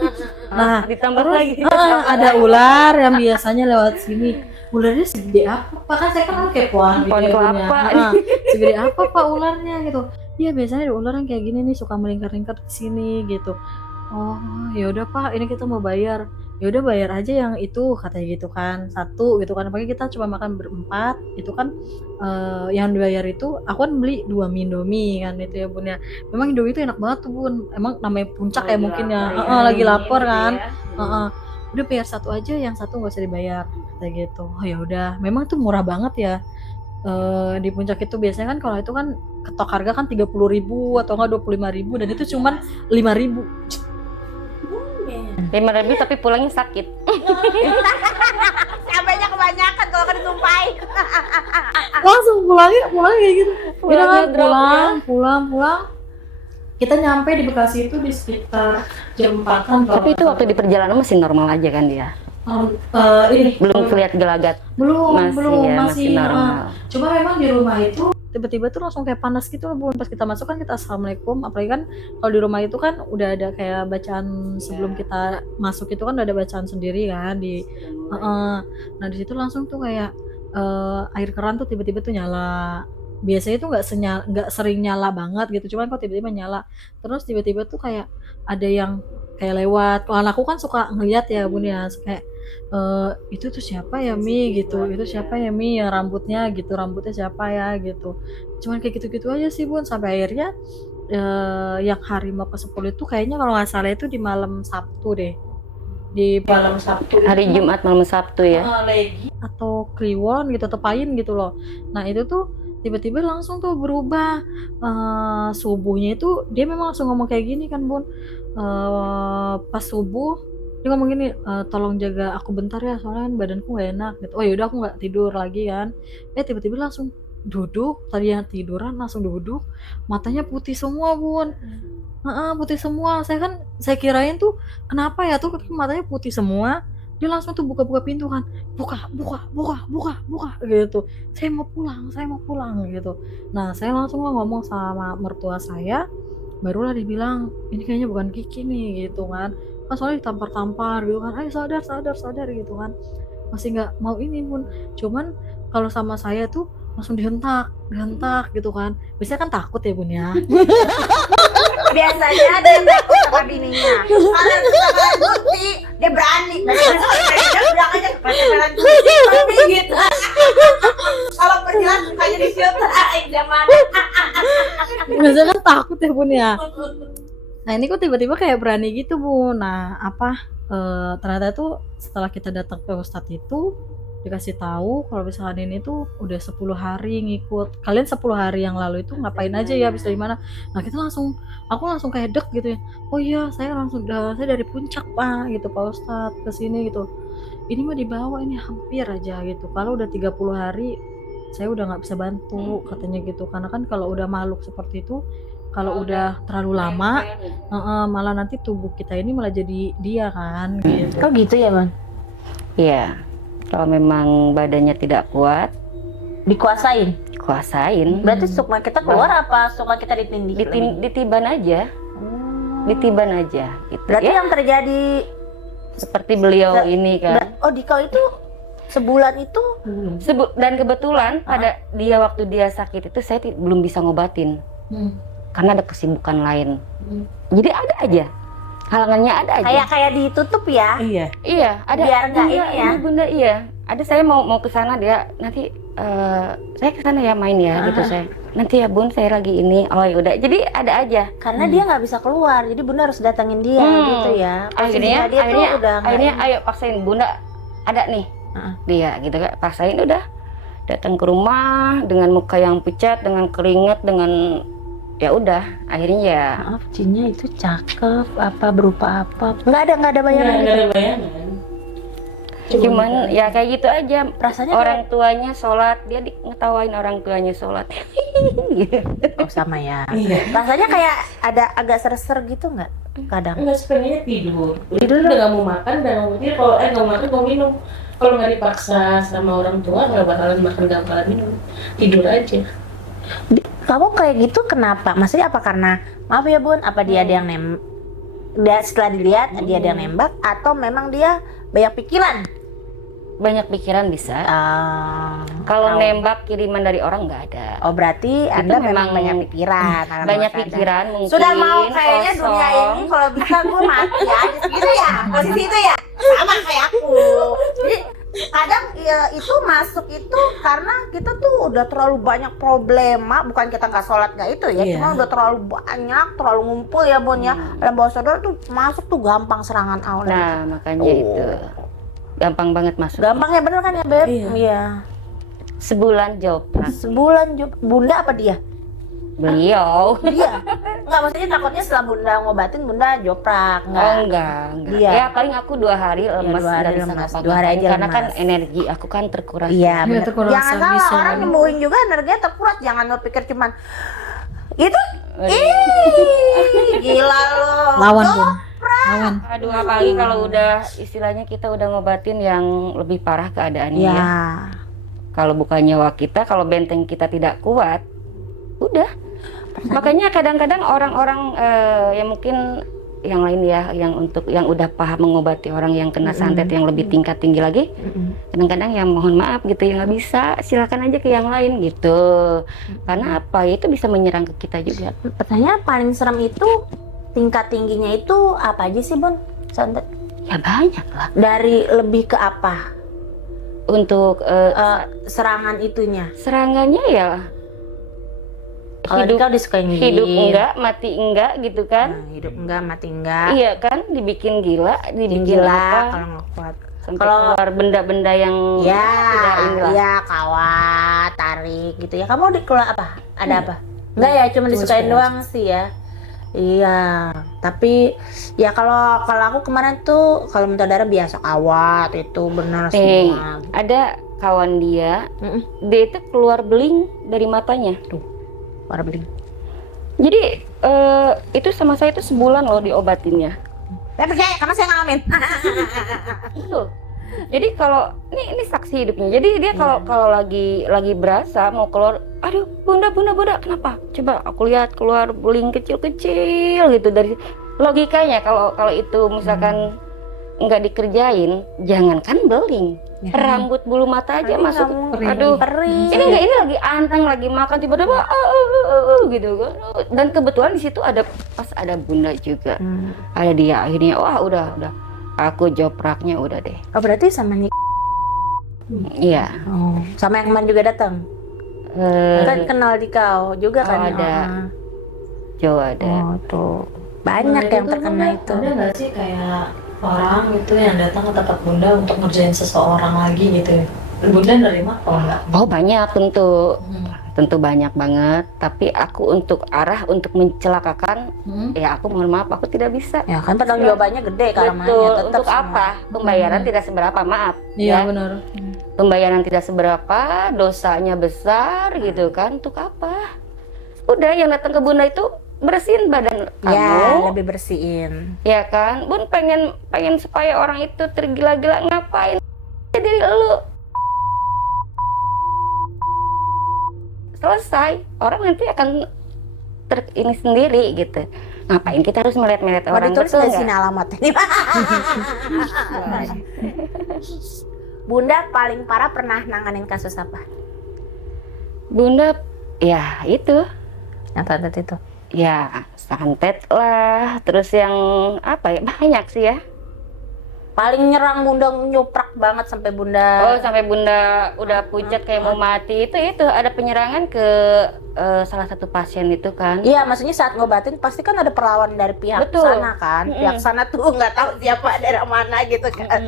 Nah, ditambah terus lagi. ada ular yang biasanya lewat sini. Ularnya segede apa? Pak kan saya kan kepoan Pohon kelapa. Segede apa Pak ularnya gitu. Iya, biasanya ada ular yang kayak gini nih suka melingkar-lingkar di sini gitu. Oh, ya udah Pak, ini kita mau bayar. Ya udah bayar aja yang itu katanya gitu kan. Satu gitu kan. Apalagi kita cuma makan berempat, itu kan yang dibayar itu aku kan beli 2 Indomie kan itu ya Bun ya. Memang Indomie itu enak banget tuh Bun. Emang namanya puncak ya mungkin ya. Lagi lapar kan. Udah bayar satu aja, yang satu nggak usah dibayar kayak gitu. Oh ya udah, memang itu murah banget ya. Di puncak itu biasanya kan kalau itu kan ketok harga kan 30.000 atau enggak 25.000 dan itu cuman 5.000. 5.000 tapi pulangnya sakit. Sampainya kebanyakan kalau kan ditumpahin. Langsung pulangnya kayak gitu. Udah kan drop, pulang. Kita nyampe di Bekasi itu di sekitar jam 4-an. Tapi itu waktu di perjalanan masih normal aja kan dia? Belum kelihatan gelagat. Masih normal. Cuma memang di rumah itu tiba-tiba tuh langsung kayak panas gitu loh Bun. Pas kita masuk kan kita assalamualaikum, apalagi kan kalau di rumah itu kan udah ada kayak bacaan sebelum kita masuk itu kan udah ada bacaan sendiri kan di nah di situ langsung tuh kayak air keran tuh tiba-tiba tuh nyala. Biasanya tuh nggak sering nyala banget gitu, cuman kok tiba-tiba nyala. Terus tiba-tiba tuh kayak ada yang kayak lewat. Kalau aku kan suka ngeliat ya Bun ya, kayak itu tuh siapa ya Mi gitu, itu siapa ya Mi yang rambutnya siapa ya gitu. Cuman kayak gitu-gitu aja sih Bun, sampai akhirnya yang hari mau ke 10 itu kayaknya kalau nggak salah itu di malam Sabtu deh, di malam Sabtu Hari Jumat malam Sabtu ya. Legi atau Kliwon gitu atau Pain gitu loh. Nah itu tuh tiba-tiba langsung tuh berubah. Subuhnya itu dia memang langsung ngomong kayak gini kan Bun. Pas subuh dia ngomong gini, tolong jaga aku bentar ya soalnya badanku gak enak gitu. Oh yaudah aku gak tidur lagi kan. Tiba-tiba langsung duduk, tadi yang tiduran langsung duduk, matanya putih semua Bun. Putih semua. Saya kirain tuh kenapa ya tuh matanya putih semua. Dia langsung tuh buka-buka pintu kan, buka gitu. Saya mau pulang gitu. Nah saya langsung ngomong sama mertua saya, barulah dibilang ini kayaknya bukan Kiki nih gitu kan soalnya ditampar-tampar gitu kan, ayo sadar gitu kan. Masih nggak mau ini Bun. Cuman kalau sama saya tuh langsung dihentak gitu kan. Biasanya kan takut ya Bun ya. Biasanya ada yang takut sama bininya. Kalau sama Gusti, dia berani. Dia bilang aja kepacaran Gusti gitu. Kalau perjalanan mukanya di filter, zaman. Biasanya kan takut ya Bun ya. Nah ini kok tiba-tiba kayak berani gitu Bun. Nah ternyata tuh setelah kita datang ke Ustadz itu dikasih tahu kalau misalkan ini tuh udah 10 hari ngikut. Kalian 10 hari yang lalu itu ngapain aja ya, habis dari mana? Nah aku langsung kayak dek gitu ya. Oh iya saya dari puncak Pak gitu Pak Ustadz ke sini gitu. Ini mah dibawa ini hampir aja gitu. Kalau udah 30 hari saya udah nggak bisa bantu katanya gitu. Karena kan kalau udah makhluk seperti itu, kalau udah terlalu lama malah nanti tubuh kita ini malah jadi dia kan gitu. Kok gitu ya Bang? Iya. Kalau memang badannya tidak kuat, Dikuasain? Berarti sukma kita keluar apa sukma kita ditindih? ditiban aja. Ditiban aja gitu. Berarti ya. yang terjadi Seperti beliau ini kan. di kau itu sebulan itu Dan kebetulan pada waktu dia sakit itu saya belum bisa ngobatin. Karena ada kesibukan lain. Jadi ada aja. Halangannya ada aja. kayak ditutup ya. Iya, ada. Biar nggak ini ya. Bunda iya. Ada saya mau ke sana dia nanti saya ke sana ya main ya gitu saya. Nanti ya Bun saya lagi ini. Oh ya udah. Jadi ada aja. Karena dia nggak bisa keluar, jadi Bunda harus datangin dia gitu ya. Akhirnya udah ayo paksain Bunda ada nih. Dia gitu kan paksain udah. datang ke rumah dengan muka yang pucat, dengan keringat, dengan ya udah akhirnya ya Maaf, Cinya itu cakep apa berupa apa? Nggak ada bayangan Nggak gitu. ada bayangan. cuman ya kayak gitu aja. Rasanya Orang tuanya sholat, dia ngetawain orang tuanya sholat. Gitu. oh sama ya. Iya. Rasanya kayak ada agak ser-ser gitu nggak? Kadang. Enggak, sebenarnya tidur udah nggak mau makan, udah nggak mau tidur. Kalau nggak mau makan, mau minum. Kalau nggak dipaksa sama orang tua, nggak bakalan makan, nggak bakalan minum, tidur aja. Kamu kayak gitu kenapa? Maksudnya apa karena maaf ya Bun, apa dia ada yang dia setelah dilihat dia ada yang nembak atau memang dia banyak pikiran? Banyak pikiran bisa. Kalau tahu. nembak kiriman dari orang nggak ada. Oh berarti Anda memang memang banyak pikiran. alam Banyak bawah sadar. pikiran mungkin. Sudah mau kayaknya kosong. dunia ini kalau bisa gue mati aja gitu ya. Posisi itu ya sama kayak aku. Jadi kadang ya, itu masuk itu karena kita tuh udah terlalu banyak problema, bukan kita nggak sholat nggak itu ya, Iya. cuma udah terlalu banyak, terlalu ngumpul ya Bon ya. Alam bawah sadar tuh masuk tuh gampang serangan Allah. Nah makanya itu gampang banget masuk. Gampang ya bener kan ya Beb? Iya. Iya. Sebulan joprak Sebulan Bunda apa dia? beliau. Dia. Enggak, maksudnya takutnya setelah Bunda ngobatin Bunda joprak. Oh enggak. Iya. Ya paling aku 2 hari lemas, 2 hari nggak bisa lemas. ngapa-ngapain. 2 hari aja karena kan lemas. energi aku kan terkuras. Iya, Iya, bener. terkuras Jangan salah, bisa. orang nyembuhin juga energinya terkuras. Jangan lo pikir cuman itu. Iya. Ih, gila lo. Lawan Tuh, Bun, lawan. Aduh apalagi kalau udah istilahnya kita udah ngobatin yang lebih parah keadaannya ya. ya. Kalau bukan nyawa kita, kalau benteng kita tidak kuat, udah. Makanya kadang-kadang orang-orang yang mungkin yang lain ya, yang udah paham mengobati orang yang kena santet yang lebih tingkat tinggi lagi, kadang-kadang yang mohon maaf gitu ya nggak bisa, silakan aja ke yang lain gitu. Karena apa? Itu bisa menyerang ke kita juga. Pertanyaan paling serem itu tingkat tingginya itu apa aja sih Bun? Santet. Ya banyak lah. Dari lebih ke apa? Untuk Serangan itunya. serangannya ya Kalau kau disukain hidup enggak, mati enggak gitu kan. hidup enggak, mati enggak. Iya kan, dibikin gila, dibikin Gila apa, kalau nggak kuat. sampai kalau- keluar benda-benda yang Ya, tidak inilah. ya kawat, tarik gitu ya. Kamu di keluar apa? Ada apa? Enggak ya, cuma disukain suka. doang sih ya. Iya, tapi ya kalau aku kemarin tuh kalau minta darah biasa kawat itu benar semua. Ada kawan dia, Mm-mm. dia itu keluar beling dari matanya. Para beli. Jadi itu sama saya itu sebulan loh diobatinnya. Tapi kayak karena saya ngalamin. Betul. Jadi kalau ini saksi hidupnya. Jadi dia kalau lagi berasa mau keluar, aduh bunda kenapa? Coba aku lihat keluar beling kecil-kecil gitu dari logikanya kalau itu misalkan nggak dikerjain, jangankan beling, rambut bulu mata aja masuk. Aduh, Perih. ini lagi anteng lagi makan tiba-tiba gitu kan. Dan kebetulan di situ ada bunda juga. Ada dia akhirnya wah udah aku jopraknya udah deh. Oh berarti sama nih. Iya. Oh, sama yang kemarin juga datang. Kan kenal di kau juga Oh, kan? ada. Jo ada. Oh tuh banyak yang terkena itu. Ada nggak sih kayak orang itu yang datang ke tempat Bunda untuk ngerjain seseorang lagi gitu? Bunda nerima apa enggak? Oh banyak tentu banyak banget. Tapi aku untuk mencelakakan, ya aku mohon maaf aku tidak bisa. Ya kan tanggung jawabannya gede karena Betul. tetap Untuk apa? Pembayaran tidak seberapa, maaf. Iya ya. benar. Pembayaran tidak seberapa, dosanya besar gitu kan. Untuk apa? Udah yang datang ke Bunda itu bersihin badan ya kamu, lebih bersihin. ya kan? Bun pengen supaya orang itu tergila-gila, ngapain diri lu? Selesai, orang nanti akan ini sendiri gitu. Ngapain kita harus melihat Mau orang, ditulis betul di nggak? sini alamatnya. Bunda paling parah pernah nanganin kasus apa? Bunda, ya itu. Yang santet itu. Ya, santet lah, terus yang apa ya, banyak sih ya. Paling nyerang Bunda nyoprak banget sampai Bunda. Oh, sampai Bunda udah pucat kayak mau mati. Itu ada penyerangan ke salah satu pasien itu kan. Iya, maksudnya saat ngobatin pasti kan ada perlawanan dari pihak Betul. sana kan. Pihak sana tuh nggak tahu siapa daerah mana gitu kan.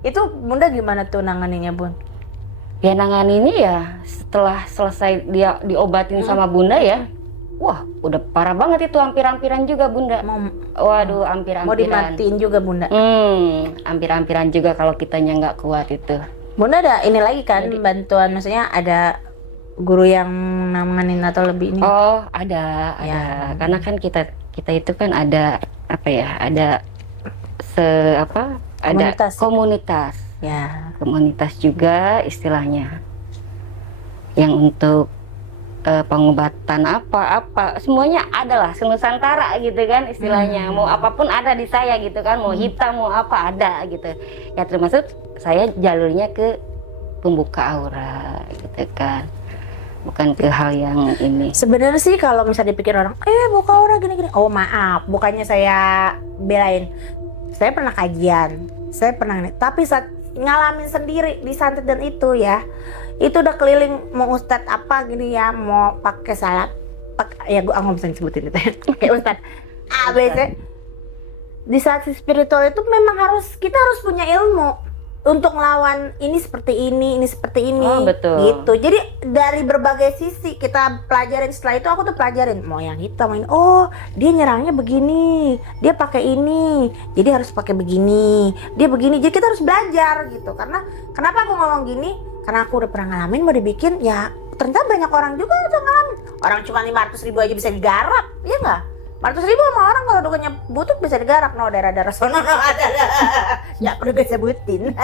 Itu Bunda gimana tuh nanganinnya Bun? Ya nanganinnya ya setelah selesai dia diobatin sama Bunda ya. Wah, udah parah banget itu, hampir-hampiran juga Bunda. Waduh, Mau hampir-hampiran. dimatiin juga Bunda. Hampir-hampiran juga kalau kitanya nggak kuat itu. Bunda ada ini lagi kan bantuan, maksudnya ada guru yang nanganin atau lebih ini? Oh, ada. Ya. Karena kan kita itu kan ada apa ya? Ada Komunitas. komunitas. Ya. Komunitas juga istilahnya. Yang untuk pengobatan apa semuanya ada lah, senusantara gitu kan istilahnya. Mau apapun ada di saya gitu kan, mau hitam mau apa ada gitu. Ya termasuk saya jalurnya ke pembuka aura gitu kan. Bukan ke hal yang ini. Sebenarnya sih kalau misalnya dipikir orang, buka aura gini-gini. Oh maaf, bukannya saya belain. Saya pernah kajian, saya pernah ini. Tapi saat ngalamin sendiri di santet dan itu ya, itu udah keliling mau ustadz apa gini ya, mau pakai salat, ya gue nggak bisa sebutin itu ya. Pakai ustadz A B C. Di saat si spiritual itu memang kita harus punya ilmu untuk melawan ini seperti ini seperti ini. Oh, betul. Gitu. Jadi dari berbagai sisi kita pelajarin. Setelah itu aku tuh pelajarin mau yang hitam ini. Oh, dia nyerangnya begini, dia pakai ini, jadi harus pakai begini, dia begini. Jadi kita harus belajar gitu. Karena kenapa aku ngomong gini? Karena aku udah pernah ngalamin, mau dibikin ya ternyata banyak orang juga udah ngalamin. Orang cuma 500.000 aja bisa digarap, ya nggak? 400.000 sama orang kalau dukanya butut bisa digarap. No, daerah-daerah sono ada. Ya perlu gue sebutin.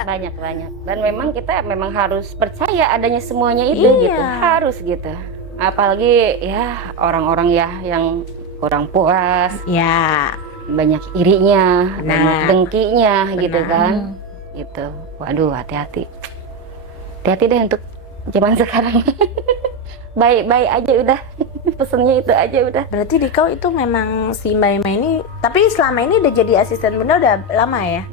banyak. Dan memang kita harus percaya adanya semuanya itu Iya. gitu. Harus gitu. Apalagi ya orang-orang ya yang kurang puas, Ya, banyak irinya, banyak Nah. dengkinya gitu Benar. kan. Gitu. Waduh, hati-hati. Hati-hati deh untuk zaman sekarang. Baik-baik aja udah. Pesennya itu aja udah. berarti di kau itu memang si Mbak Ima ini, tapi selama ini udah jadi asisten Bunda udah lama ya?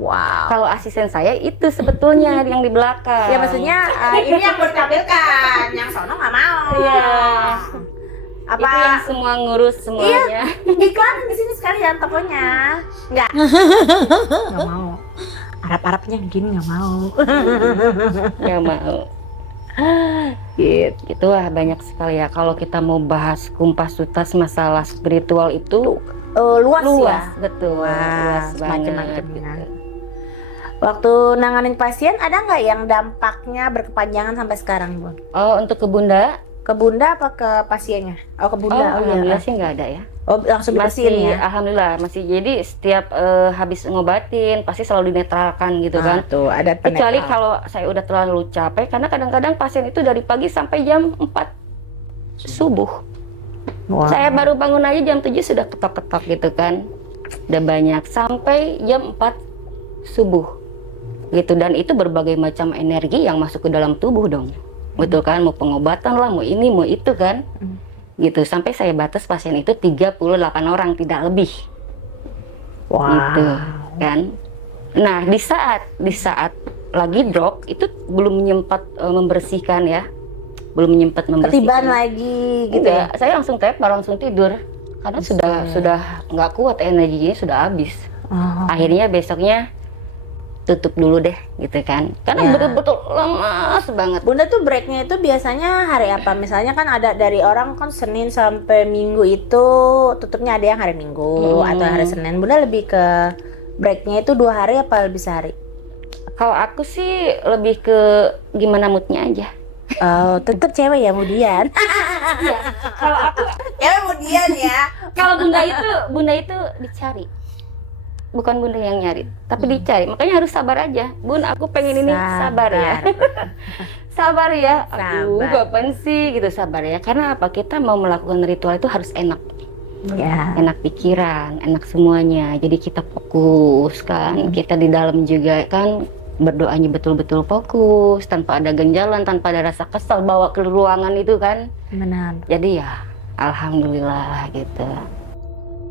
Wow. Kalau asisten saya itu sebetulnya yang di belakang. Ya maksudnya ini yang bertampilkan, yang sono nggak mau. Iya. Apa Itu yang semua ngurus semuanya. iklan di sini sekalian tokonya? Nggak mau. Arab-Arabnya gini nggak mau. Nggak mau. Gitu lah, banyak sekali ya. Kalau kita mau bahas kumpas tuntas masalah spiritual itu Luas ya. betul. Luas banget. macam-macamnya. Gitu. Waktu nanganin pasien ada nggak yang dampaknya berkepanjangan sampai sekarang, Bu? Oh, untuk ke Bunda? Ke Bunda apa ke pasiennya? Oh, ke Bunda. Oh, alhamdulillah iya. sih nggak ada ya. Oh, langsung Masih, dibersihin ya. alhamdulillah masih. Jadi setiap habis ngobatin pasti selalu dinetralkan gitu kan. Tuh, ada Kecuali penetral. kalau saya udah terlalu capek, karena kadang-kadang pasien itu dari pagi sampai jam 4 subuh. Wah. Saya baru bangun aja jam 7 sudah ketok-ketok gitu kan. Udah banyak sampai jam 4 subuh. Gitu, dan itu berbagai macam energi yang masuk ke dalam tubuh dong. Betul kan, mau pengobatan lah, mau ini, mau itu kan. Gitu, sampai saya batas pasien itu 38 orang, tidak lebih. Wah. Gitu kan. Nah, di saat lagi drop itu belum menyempat membersihkan ya. Belum menyempat membersihkan. Ketiban lagi gitu ya. Enggak, saya langsung tepar, langsung tidur. Karena sudah nggak kuat, energinya sudah habis. Oh. Akhirnya besoknya tutup dulu deh gitu kan. Karena Ya. betul-betul lemas banget. Bunda tuh breaknya itu biasanya hari apa? Misalnya kan ada dari orang kan Senin sampai Minggu itu tutupnya, ada yang hari Minggu atau hari Senin. Bunda lebih ke breaknya itu 2 hari apa lebih sehari? Kalau aku sih lebih ke gimana moodnya aja. Oh, tetep cewek ya kemudian. Kalau aku, Cewek kemudian ya. kalau bunda itu dicari. Bukan bunda yang nyari, tapi dicari. Makanya harus sabar aja. Bun, aku pengen ini, sabar ya. Sabar ya. Aduh, Sabar. kapan sih gitu, sabar ya. Karena apa? Kita mau melakukan ritual itu harus enak. Ya. Enak pikiran, enak semuanya. Jadi kita fokus kan. Kita di dalam juga kan berdoanya betul-betul fokus, tanpa ada ganjalan, tanpa ada rasa kesal bawa ke ruangan itu kan. Benar. Jadi ya alhamdulillah gitu.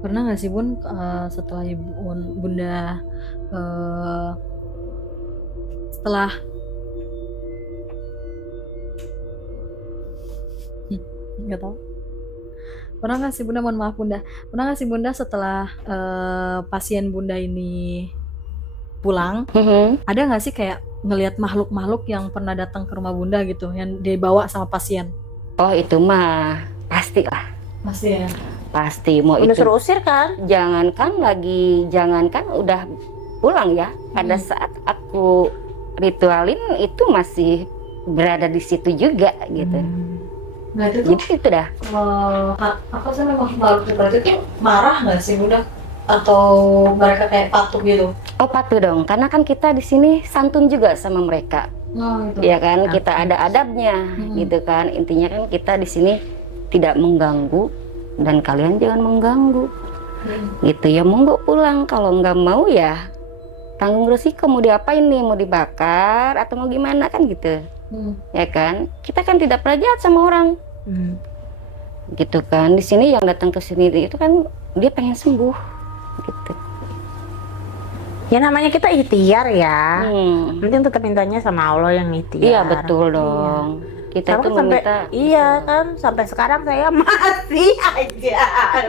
Pernah nggak sih Bun, setelah Bunda setelah nggak tahu, pernah nggak sih Bunda, mohon maaf Bunda, pernah nggak sih Bunda setelah pasien Bunda ini pulang, ada nggak sih kayak ngelihat makhluk-makhluk yang pernah datang ke rumah Bunda gitu, yang dibawa sama pasien? Oh itu mah pasti lah, Masih ya. pasti mau Udah itu. suruh usir kan? Jangankan udah pulang ya, pada saat aku ritualin itu masih berada di situ juga gitu. Nah itu tuh Jadi itu dah. apa sih makhluk seperti itu marah nggak sih Bunda? Atau mereka kayak patuh gitu? Oh patuh dong, karena kan kita di sini santun juga sama mereka, Oh itu. ya kan? Kita ada adabnya, gitu kan? Intinya kan kita di sini tidak mengganggu dan kalian jangan mengganggu, gitu ya. Monggo pulang, kalau nggak mau ya tanggung resiko, mau diapain nih, mau dibakar atau mau gimana kan gitu, ya kan? Kita kan tidak pernah jahat sama orang, gitu kan? Di sini yang datang ke sini itu kan dia pengen sembuh, gitu. Ya namanya kita ikhtiar ya. Hmm. Penting tetap mintanya sama Allah yang ikhtiar. Iya betul dong. Kita Sama itu kan sampai meminta. iya kan sampai sekarang saya masih aja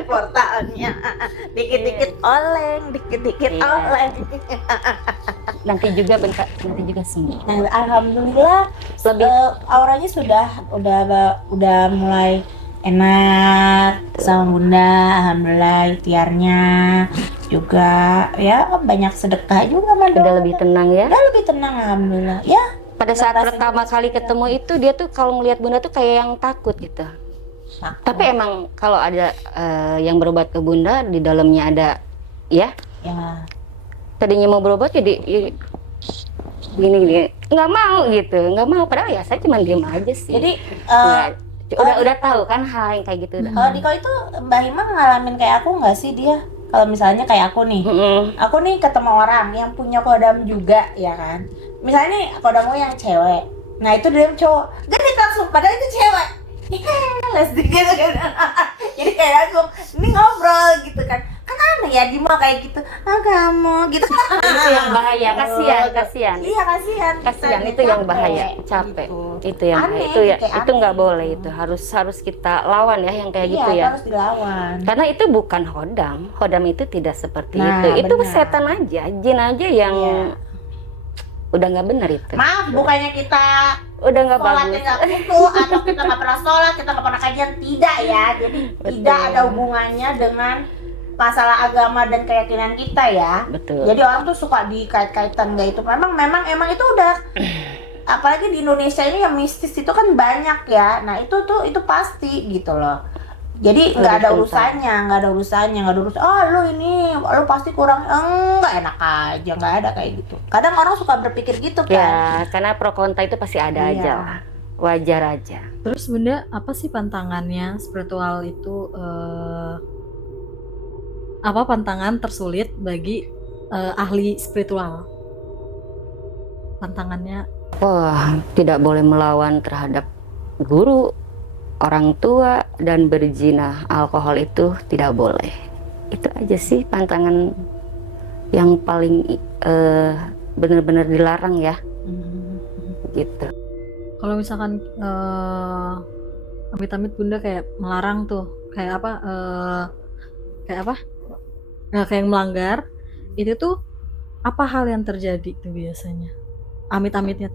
portalnya dikit-dikit oleng, dikit-dikit Iya. oleng. Nanti juga bentar, nanti juga sembuh. Nah, alhamdulillah Lebih auranya udah mulai enak sama Bunda, alhamdulillah ikhtiarnya juga ya banyak sedekah juga udah Mado. lebih tenang ya. Udah lebih tenang alhamdulillah. Ya, Pada saat rasanya pertama juga kali sudah. ketemu itu dia tuh kalau ngelihat Bunda tuh kayak yang takut gitu. Tapi emang kalau ada yang berobat ke Bunda, di dalamnya ada ya, ya tadinya mau berobat jadi gini nggak mau gitu, nggak mau, padahal ya saya cuma diem aja sih. jadi Udah tahu kan hal yang kayak gitu. kalau Diko itu Mbak Hima ngalamin kayak aku nggak sih dia? Kalau misalnya kayak aku nih, aku nih ketemu orang yang punya kodam juga ya kan. Misalnya nih kodamku yang cewek, nah itu dia cowok, genit langsung, padahal itu cewek. Les gitu kan. Jadi kayak langsung ini ngobrol gitu kan. Kan aneh ya Dima kayak gitu. Ah kamu gitu. Itu yang bahaya, kasihan. Iya kasihan. Kasihan Kita itu yang capek, bahaya, capek. gitu. Itu yang Aneh, itu ya, kayak itu nggak aneh. boleh, itu harus kita lawan ya yang kayak Iya, gitu itu ya. harus dilawan. Karena itu bukan hodam itu tidak seperti Nah, itu benar. setan aja, jin aja yang Iya. udah nggak benar itu, Maaf, bukannya kita udah nggak sholatnya bagus. nggak kutu atau kita nggak pernah sholat, kita nggak pernah kajian, tidak ya. Jadi tidak ada hubungannya dengan masalah agama dan keyakinan kita ya. Betul. Jadi orang tuh suka dikait-kaitan nggak itu. Memang itu udah apalagi di Indonesia ini yang mistis itu kan banyak ya. Nah itu pasti gitu loh. Jadi nggak ada urusannya. Oh lu ini, lu pasti kurang, enggak, enak aja, nggak ada kayak gitu. Kadang orang suka berpikir gitu kan. Ya, karena pro kontra itu pasti ada Iya. aja lah. Wajar aja. Terus Bunda, apa sih pantangannya spiritual itu? Apa pantangan tersulit bagi ahli spiritual? Pantangannya Wah, tidak boleh melawan terhadap guru, orang tua, dan berzina. Alkohol itu tidak boleh. Itu aja sih pantangan yang paling benar-benar dilarang ya, gitu. kalau misalkan amit-amit Bunda kayak melarang tuh, kayak apa? Nah, kayak melanggar, itu tuh apa hal yang terjadi tuh biasanya? Amit-amitnya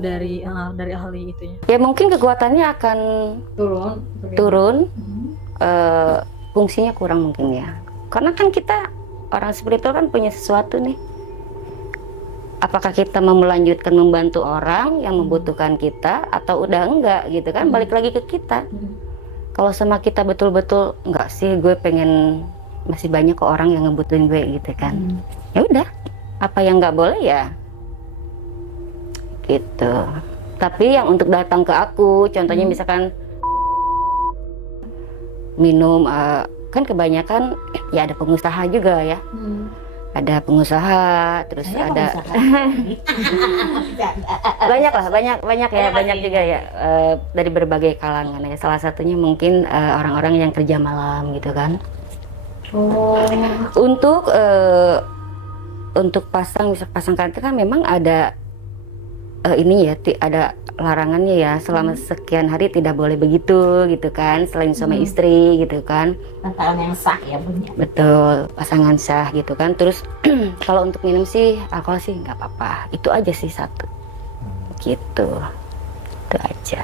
dari ahli itunya Ya mungkin kekuatannya akan turun, fungsinya kurang mungkin ya. Karena kan kita orang spiritual kan punya sesuatu nih. Apakah kita mau melanjutkan membantu orang yang membutuhkan kita atau udah enggak gitu kan, balik lagi ke kita. Kalau sama kita betul-betul enggak sih, gue pengen masih banyak kok orang yang ngebutuhin gue gitu kan. Ya udah, apa yang nggak boleh ya gitu. Tapi yang untuk datang ke aku, contohnya misalkan minum, kan kebanyakan ya ada pengusaha juga ya. Ada pengusaha, terus Saya ada banyak juga ya, dari berbagai kalangan ya. Salah satunya mungkin orang-orang yang kerja malam gitu kan. Untuk pasang karantina kan memang ada ini ya ada larangannya ya, selama sekian hari tidak boleh begitu gitu kan, selain suami istri gitu kan. Pasangan yang sah ya Bun ya. Betul, pasangan sah gitu kan. Terus kalau untuk minum sih alkohol sih nggak apa-apa, itu aja sih satu gitu, itu aja.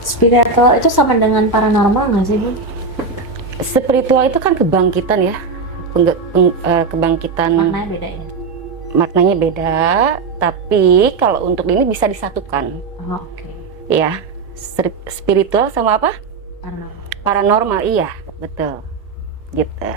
Spiritual itu sama dengan paranormal nggak sih Bun? Spiritual itu kan kebangkitan ya, kebangkitan. Maknanya beda ya? Maknanya beda, tapi kalau untuk ini bisa disatukan. Oh, oke. Ya, spiritual sama apa? Paranormal. Paranormal, iya, betul. Gitu.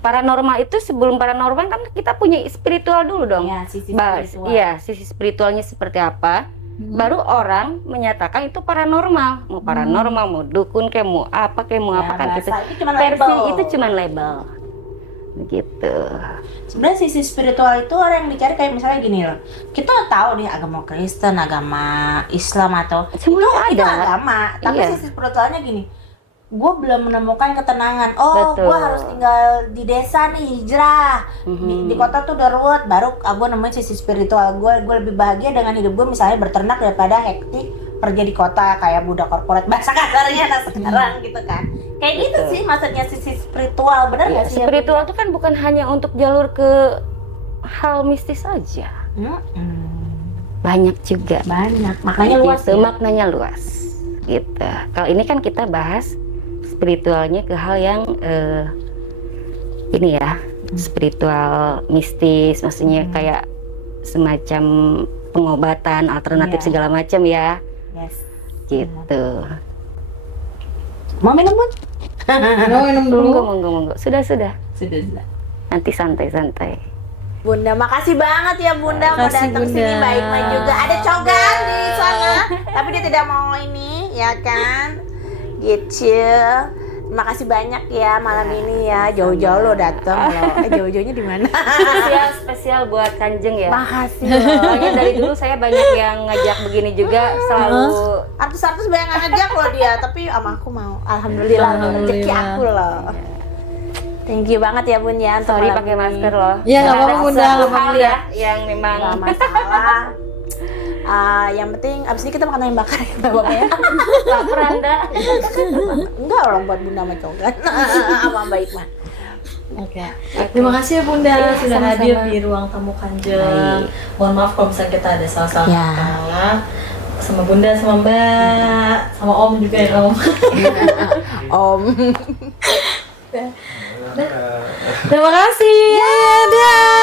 Paranormal itu sebelum paranormal kan kita punya spiritual dulu dong. Ya, sisi Bahas, spiritual. iya, sisi spiritualnya seperti apa? Baru orang menyatakan itu paranormal. Mau paranormal, mau dukun kayak mau apa kayak mau Ya, apa kan gitu. bahasa itu cuma Versi label. itu cuma label. Begitu. Sebenarnya sisi spiritual itu orang yang dicari kayak misalnya gini loh. Kita tahu nih agama Kristen, agama Islam atau Semuanya itu ada. agama, tapi Iya. sisi spiritualnya gini. Gue belum menemukan ketenangan. Oh, Betul. gue harus tinggal di desa nih, hijrah. Di kota tuh udah ruwet, baru gue nemuin sisi spiritual gue. Gue lebih bahagia dengan hidup gue misalnya berternak daripada hektik kerja di kota kayak budak korporat bahasa kasarnya nah sekarang gitu kan. Kayak gitu Betul. sih maksudnya sisi spiritual, benar Ya, nggak sih? spiritual itu kan bukan hanya untuk jalur ke hal mistis saja. Banyak juga. Banyak, makanya luas Gitu, ya. maknanya luas. Gitu. Kalau ini kan kita bahas spiritualnya ke hal yang ini ya, spiritual mistis, maksudnya kayak semacam pengobatan alternatif Iya. segala macam ya. Yes. Gitu. Mau minum Bun? Minum dulu. Monggo. Sudah. Sudah. Nanti santai-santai. Bunda, makasih banget ya Bunda mau Makasih, datang sini Bunda. baik-baik juga. Ada cogan di sana, tapi dia tidak mau ini, ya kan? Gitu. Makasih banyak ya malam ini ya. Jauh-jauh lo datang lo. Jauh-jauhnya di mana? Spesial buat Kanjeng ya. Makasih lo. Soalnya dari dulu saya banyak yang ngajak begini juga, selalu Artis-artis banyak yang ngajak lo dia, tapi sama aku mau. Alhamdulillah, rezeki aku lo. Thank you banget ya Bun ya. untuk sorry malam pakai ini. masker loh. Iya, nggak apa-apa, Ada Bunda, satu nggak hal apa-apa. ya yang memang Nggak masalah. Yang penting abis ini kita makan ayam bakar ya Mbak ya. lapar Anda. Enggak orang buat Bunda sama cogan. Sama baik mah. Oke. Terima kasih ya Bunda Iya, sudah sama-sama. hadir di ruang tamu Kanjeng. Mohon maaf kalau misalnya kita ada salah-salah Ya. kata. Sama Bunda, sama Mbak, sama Om juga ya Om. Om. Terima kasih. Dadah.